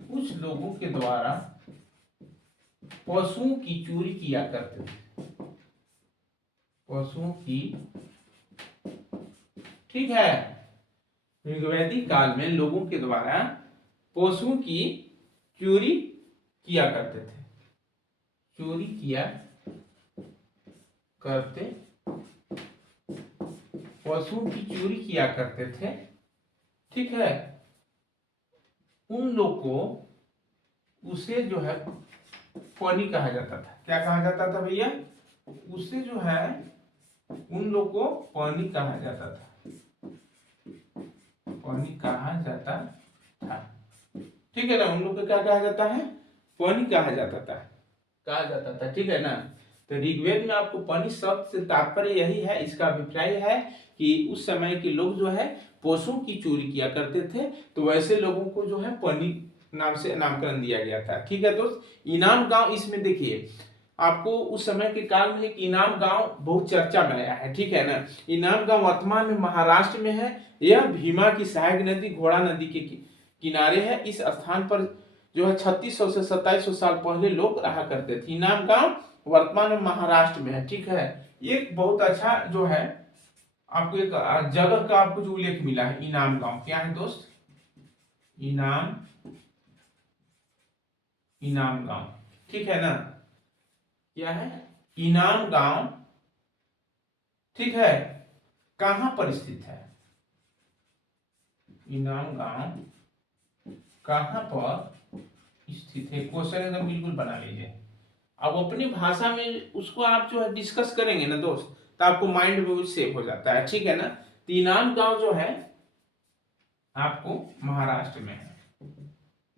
कुछ लोगों के द्वारा पशुओं की चोरी किया करते थे, पशुओं की, ठीक है, ऋग्वैदिक काल में लोगों के द्वारा पशुओं की चोरी किया करते थे, चोरी किया करते, पशुओं की चोरी किया करते थे, ठीक है। उन लोग को उसे जो है पनी कहा जाता था। क्या कहा जाता था भैया? उसे जो है उन लोग को पनी कहा जाता था, पनी कहा जाता था, ठीक है ना। उन लोग को क्या कहा जाता है? पनी कहा जाता था, कहा जाता था, ठीक है ना। तो ऋग्वेद में आपको पनी शब्द से तात्पर्य यही है, इसका अभिप्राय है कि उस समय के लोग जो है पशुओं की चोरी किया करते थे, तो वैसे लोगों को जो है पनी नाम से नामकरण दिया गया था, ठीक है दोस्त। इनाम गांव, इसमें देखिए आपको उस समय के काल में एक इनाम गांव बहुत चर्चा में आया है, ठीक है ना। इनाम गांव वर्तमान में महाराष्ट्र में है। यह भीमा की सहायक नदी घोड़ा नदी के किनारे है। इस स्थान पर जो है 3600 से 2700 साल पहले लोग रहा करते थे। इनाम गांव वर्तमान में महाराष्ट्र में है, ठीक है। एक बहुत अच्छा जो है आपको एक जगह का आपको जो उल्लेख मिला है, इनाम गांव। क्या है दोस्त? इनाम गांव, ठीक है ना। क्या है? इनाम गांव, ठीक है। कहां पर स्थित है इनाम गांव? कहां पर स्थित है? क्वेश्चन एकदम बिल्कुल बना लीजिए। अब अपनी भाषा में उसको आप जो है डिस्कस करेंगे ना दोस्त, तो आपको माइंड में वो सेव हो जाता है, ठीक है ना। तो इनाम गांव जो है आपको महाराष्ट्र में है।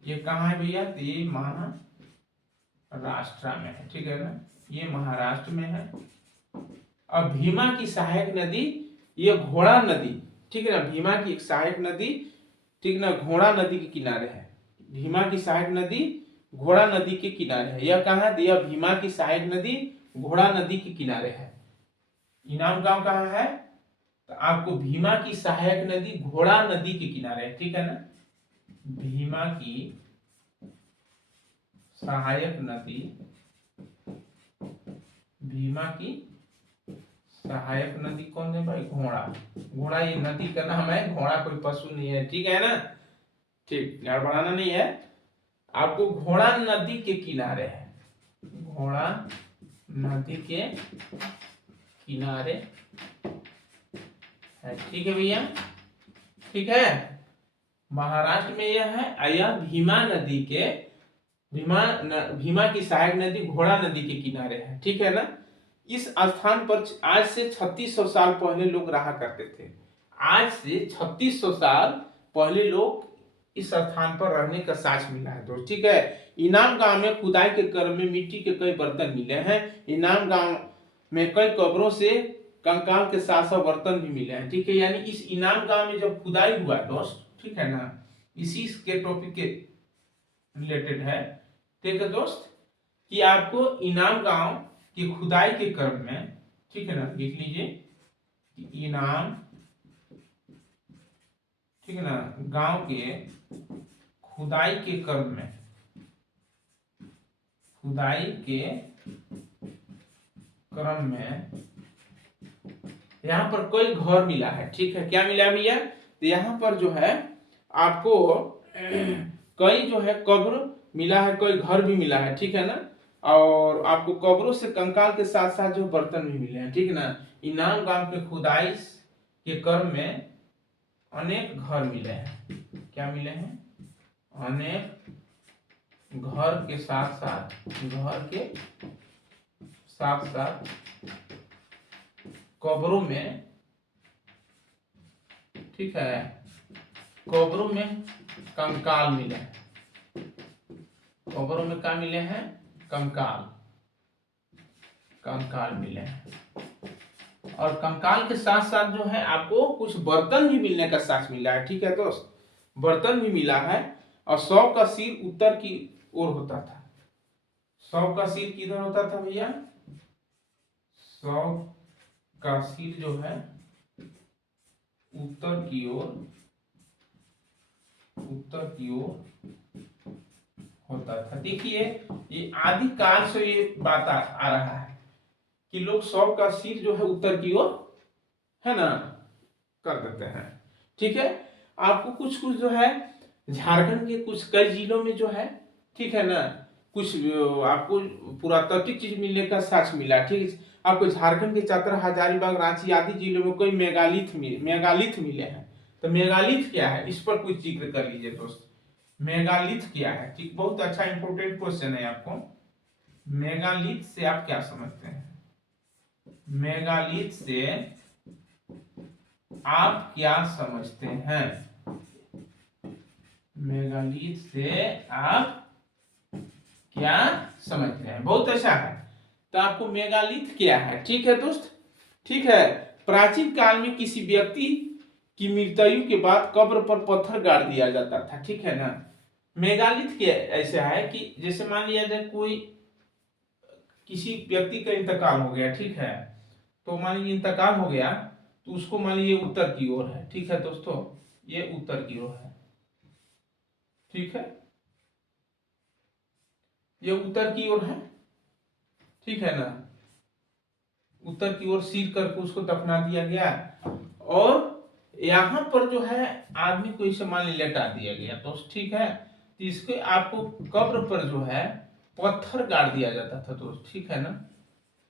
ये कहाँ है भैया? तो ये महाराष्ट्र में है, ठीक है ना। ये महाराष्ट्र में है। अब भीमा की सहायक नदी, ये घोड़ा नदी, ठीक है ना। भीमा की एक सहायक नदी, ठीक ना, घोड़ा नदी के किनारे है। भीमा की सहायक नदी घोड़ा नदी के किनारे है। यह कहाँ है? यह भीमा की सहायक नदी घोड़ा नदी के किनारे है। इनाम गांव कहाँ है? तो आपको भीमा की सहायक नदी घोड़ा नदी के किनारे है, ठीक है ना। भीमा की सहायक नदी, भीमा की सहायक नदी कौन है भाई? घोड़ा। घोड़ा ये नदी का नाम है, घोड़ा कोई पशु नहीं है, ठीक है ना। ठीक, यार बढ़ाना नहीं है आपको। घोड़ा नदी के किनारे है, घोड़ा नदी के किनारे है, ठीक है भैया, ठीक है। महाराष्ट्र में यह है। यह भीमा नदी के भीमा की सहायक नदी घोड़ा नदी के किनारे है, ठीक है ना। इस स्थान पर आज से 3600 साल पहले लोग रहा करते थे। आज से 3600 साल पहले लोग इस स्थान पर रहने का साक्ष्य मिला है दोस्त, ठीक है। इनाम गांव में खुदाई के क्रम में मिट्टी के कई बर्तन मिले हैं। इनाम गांव में कई कब्रों से कंकाल के साथ साथ बर्तन भी मिले हैं, ठीक है। यानी इस इनाम गांव में जब खुदाई हुआ दोस्त, ठीक है ना, इसी के टॉपिक के रिलेटेड है, ठीक है दोस्त, कि आपको इनाम गांव की खुदाई के क्रम में, ठीक है ना, लिख लीजिए कि इनाम, ठीक है ना, गांव के खुदाई के क्रम में, खुदाई के क्रम में यहां पर कोई घर मिला है, ठीक है। क्या मिला भैया? तो यहां पर जो है आपको कई जो है कब्र मिला है, कोई घर भी मिला है, ठीक है ना। और आपको कब्रों से कंकाल के साथ साथ जो बर्तन भी मिले हैं, ठीक है ना। इनाम गांव के खुदाई के क्रम में अनेक घर मिले हैं। क्या मिले हैं? अनेक घर के साथ साथ, घर के साथ साथ कब्रों में, ठीक है, कब्रों में कंकाल मिले हैं। कब्रों में क्या मिले हैं? कंकाल, कंकाल मिले हैं। और कंकाल के साथ साथ जो है आपको कुछ बर्तन भी मिलने का साक्ष्य मिला है, ठीक है दोस्त। बर्तन भी मिला है। और शव का सिर उत्तर की ओर होता था। शव का सिर किधर होता था भैया? शव का सिर जो है उत्तर की ओर, उत्तर की ओर होता था। देखिए ये आदि काल से ये बात आ रहा है कि लोग शव का सिर जो है उत्तर की ओर, है ना, कर देते हैं। ठीक है, आपको कुछ कुछ जो है झारखंड के कुछ कई जिलों में जो है, ठीक है ना, कुछ आपको पुरातात्विक चीज मिलने का साक्ष्य मिला। ठीक है, आपको झारखंड के चतरा, हजारीबाग, रांची आदि जिलों में कोई मेगालिथ मिले हैं। तो मेगालिथ क्या है, इस पर कुछ जिक्र कर लीजिए दोस्त। मेगालिथ क्या है? ठीक, बहुत अच्छा इंपोर्टेंट क्वेश्चन है आपको। मेगालिथ से आप क्या समझते हैं? मेगालिथ से आप क्या समझते हैं? मेगालिथ से आप क्या समझते हैं? बहुत अच्छा है। तो आपको मेगालिथ क्या है? ठीक है दोस्त, ठीक है। प्राचीन काल में किसी व्यक्ति की मृत्यु के बाद कब्र पर पत्थर गाड़ दिया जाता था। ठीक है ना। मेगालिथ क्या ऐसा है कि जैसे मान लिया जाए कोई किसी व्यक्ति का इंतकाल हो गया, ठीक है, तो मान लीजिए इंतकाल हो गया, तो उसको मान लीजिए उत्तर की ओर है। ठीक है दोस्तों, ये उत्तर की ओर है। ठीक है, ये उत्तर की ओर है। ठीक है ना, उत्तर की ओर सिर करके उसको दफना दिया गया, और यहां पर जो है आदमी को इसे मान लेटा दिया गया दोस्त। ठीक है, तो इसके आपको कब्र पर जो है पत्थर गाड़ दिया जाता था दोस्त। ठीक है ना,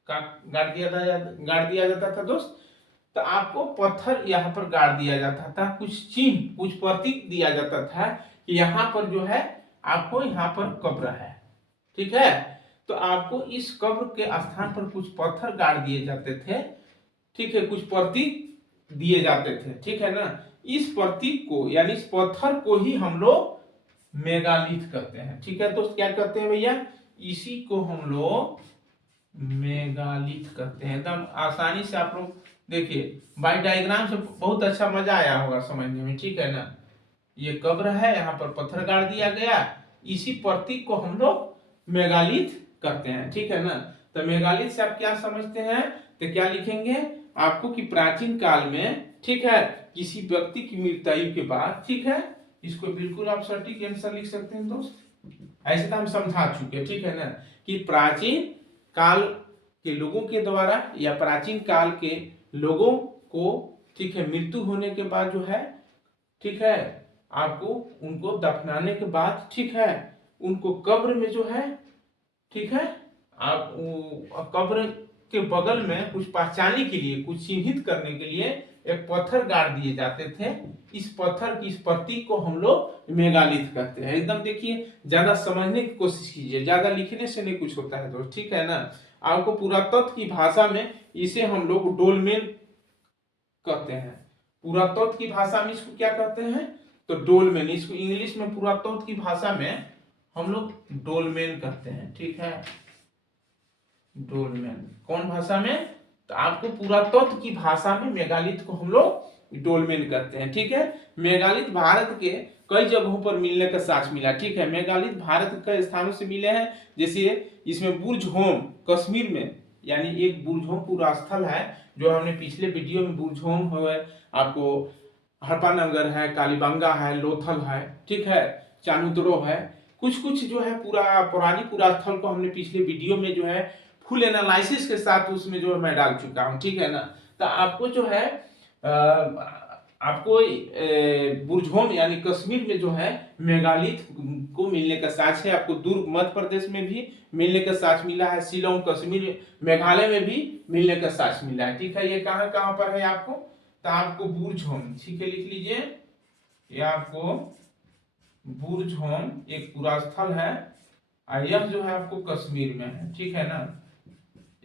गाड़ दिया जाता था दोस्त। तो आपको पत्थर यहाँ पर गाड़ दिया जाता था, कुछ चिन्ह, कुछ प्रतीक दिया जाता था कि यहाँ पर जो है आपको यहाँ पर कब्र है। ठीक है, तो आपको इस कब्र के स्थान पर कुछ पत्थर गाड़ दिए जाते थे। ठीक है, कुछ प्रतीक दिए जाते थे। ठीक है ना, इस प्रतीक को यानी इस पत्थर को ही हम लोग मेगालिथ कहते हैं। ठीक है दोस्त, क्या कहते हैं भैया? इसी को हम लोग मेगालिथ कहते हैं। एकदम आसानी से आप लोग देखिए, बाई डायग्राम से बहुत अच्छा मजा आया होगा समझने में। ठीक है ना, ये कब्र है, यहाँ पर पत्थर गाड़ दिया गया, इसी प्रतीक को हम लोग मेगालिथ कहते हैं। ठीक है ना, तो मेगालिथ से आप क्या समझते हैं? तो क्या लिखेंगे आपको कि प्राचीन काल में, ठीक है, किसी व्यक्ति की मृत्यु के बाद, ठीक है, इसको बिल्कुल आप सटीक आंसर लिख सकते हैं दोस्त। ऐसे तो हम समझा चुके, ठीक है ना, कि प्राचीन काल के लोगों के द्वारा या प्राचीन काल के लोगों को, ठीक है, मृत्यु होने के बाद जो है, ठीक है, आपको उनको दफनाने के बाद, ठीक है, उनको कब्र में जो है, ठीक है, आप कब्र के बगल में कुछ पहचानने के लिए, कुछ चिन्हित करने के लिए एक पत्थर गाड़ दिए जाते थे। इस पत्थर की, इस प्रतीक को हम लोग मेगालिथ कहते हैं। एकदम देखिए, ज्यादा समझने की कोशिश कीजिए, ज्यादा लिखने से नहीं कुछ होता है दोस्त। ठीक है ना, आपको पुरातत्व की भाषा में इसे हम लोग डोलमेन कहते हैं। पुरातत्व की भाषा में इसको क्या कहते हैं? तो डोलमेन। इसको इंग्लिश में पुरातत्व की भाषा में हम लोग डोलमेन कहते हैं। ठीक है, डोलमेन। कौन भाषा में? तो आपको पुरातत्व की भाषा में मेगालिथ को हम लोग डोलमेन कहते हैं। ठीक है, मेगालिथ भारत के कई जगहों पर मिलने का साक्ष्य मिला। ठीक है, मेगालिथ भारत के कई स्थानों से मिले हैं, जैसे इसमें बुर्ज होम कश्मीर में, यानी एक बुर्ज होम पूरा स्थल है, जो हमने पिछले वीडियो में बुर्ज होम है, आपको हरपानगर है, कालीबंगा है, लोथल है, ठीक है, चानुद्रो है, कुछ कुछ जो है पूरा पुरानी पूरा स्थल को हमने पिछले वीडियो में जो है फुल एनालिसिस के साथ उसमें जो मैं डाल चुका हूं। ठीक है ना, तो आपको जो है आपको बुरझोम यानी कश्मीर में जो है मेगालिथ को मिलने का साक्ष्य है। आपको दुर्ग मध्य प्रदेश में भी मिलने का साक्ष्य मिला है, शिलोंग कश्मीर मेघालय में भी मिलने का साक्ष्य मिला है। ठीक है, ये कहाँ कहाँ पर है आपको? तो आपको बुरझोम, ठीक है, लिख लीजिए, ये आपको बुरझोम एक पूरा स्थल है, और यह जो है आपको कश्मीर में है। ठीक है ना,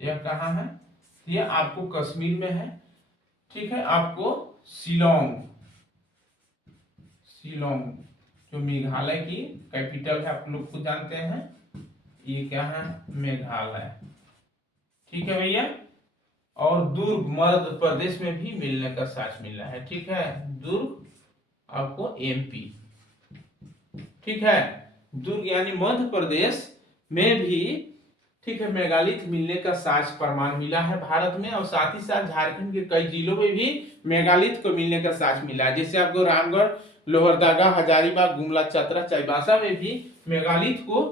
यह कहाँ है? ये आपको कश्मीर में है। ठीक है, आपको शिलोंग, शिलोंग जो मेघालय की कैपिटल है, आप लोग खुद जानते हैं, ये क्या है? मेघालय। ठीक है भैया, और दुर्ग मध्य प्रदेश में भी मिलने का साक्ष्य मिला है। ठीक है, दुर्ग आपको एमपी। ठीक है, दुर्ग यानी मध्य प्रदेश में भी, ठीक है, मेगालिथ मिलने का साक्ष्य प्रमाण मिला है भारत में, और साथ ही साथ झारखंड के कई जिलों में भी मेगालिथ को मिलने का साक्ष्य मिला है। जैसे आपको रामगढ़, लोहरदगा, हजारीबाग, गुमला, चतरा, चाईबासा में भी मेगालिथ को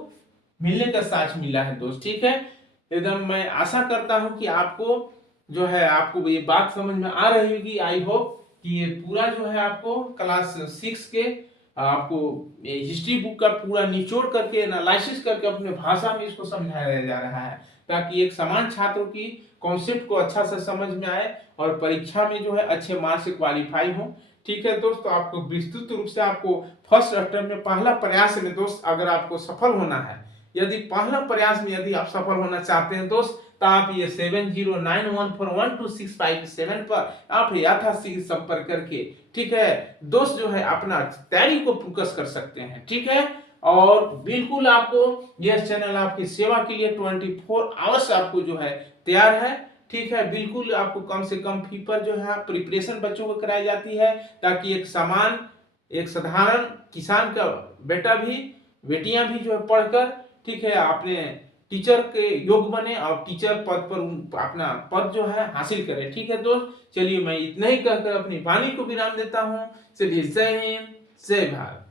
मिलने का साक्ष्य मिला है दोस्त। ठीक है, एकदम मैं आशा करता हूं कि आपको जो है आपको ये बात समझ में आ रही होगी। आई होप कि ये पूरा जो है आपको क्लास 6 के आपको हिस्ट्री बुक का पूरा निचोड़ करके एनालिसिस करके अपने भाषा में इसको समझाया जा रहा है, ताकि एक समान छात्रों की कॉन्सेप्ट को अच्छा से समझ में आए और परीक्षा में जो है अच्छे मार्क्स से क्वालिफाई हो। ठीक है दोस्तों, आपको विस्तृत रूप से आपको फर्स्ट अटेम्प्ट में पहला प्रयास में दोस्त अगर आपको सफल होना है, यदि पहला प्रयास में यदि आप सफल होना चाहते हैं दोस्त, तो आप ये 7091412657 पर आप यथाशीघ्र संपर्क करके ठीक है दोस्त जो है अपना तैयारी को फोकस कर सकते हैं। ठीक है, और बिल्कुल आपको यह चैनल आपकी सेवा के लिए 24 आवर्स आपको जो है तैयार है। ठीक है, बिल्कुल आपको कम से कम फी पर जो है प्रिपरेशन बच्चों को कराई जाती है, ताकि एक साधारण किसान का बेटा भी बेटियां भी जो है पढ़कर ठीक है अपने टीचर के योग बने और टीचर पद पर अपना पद जो है हासिल करे। ठीक है दोस्त, चलिए मैं इतना ही कहकर अपनी वाणी को विराम देता हूँ। चलिए, जय हिंद, जय भारत।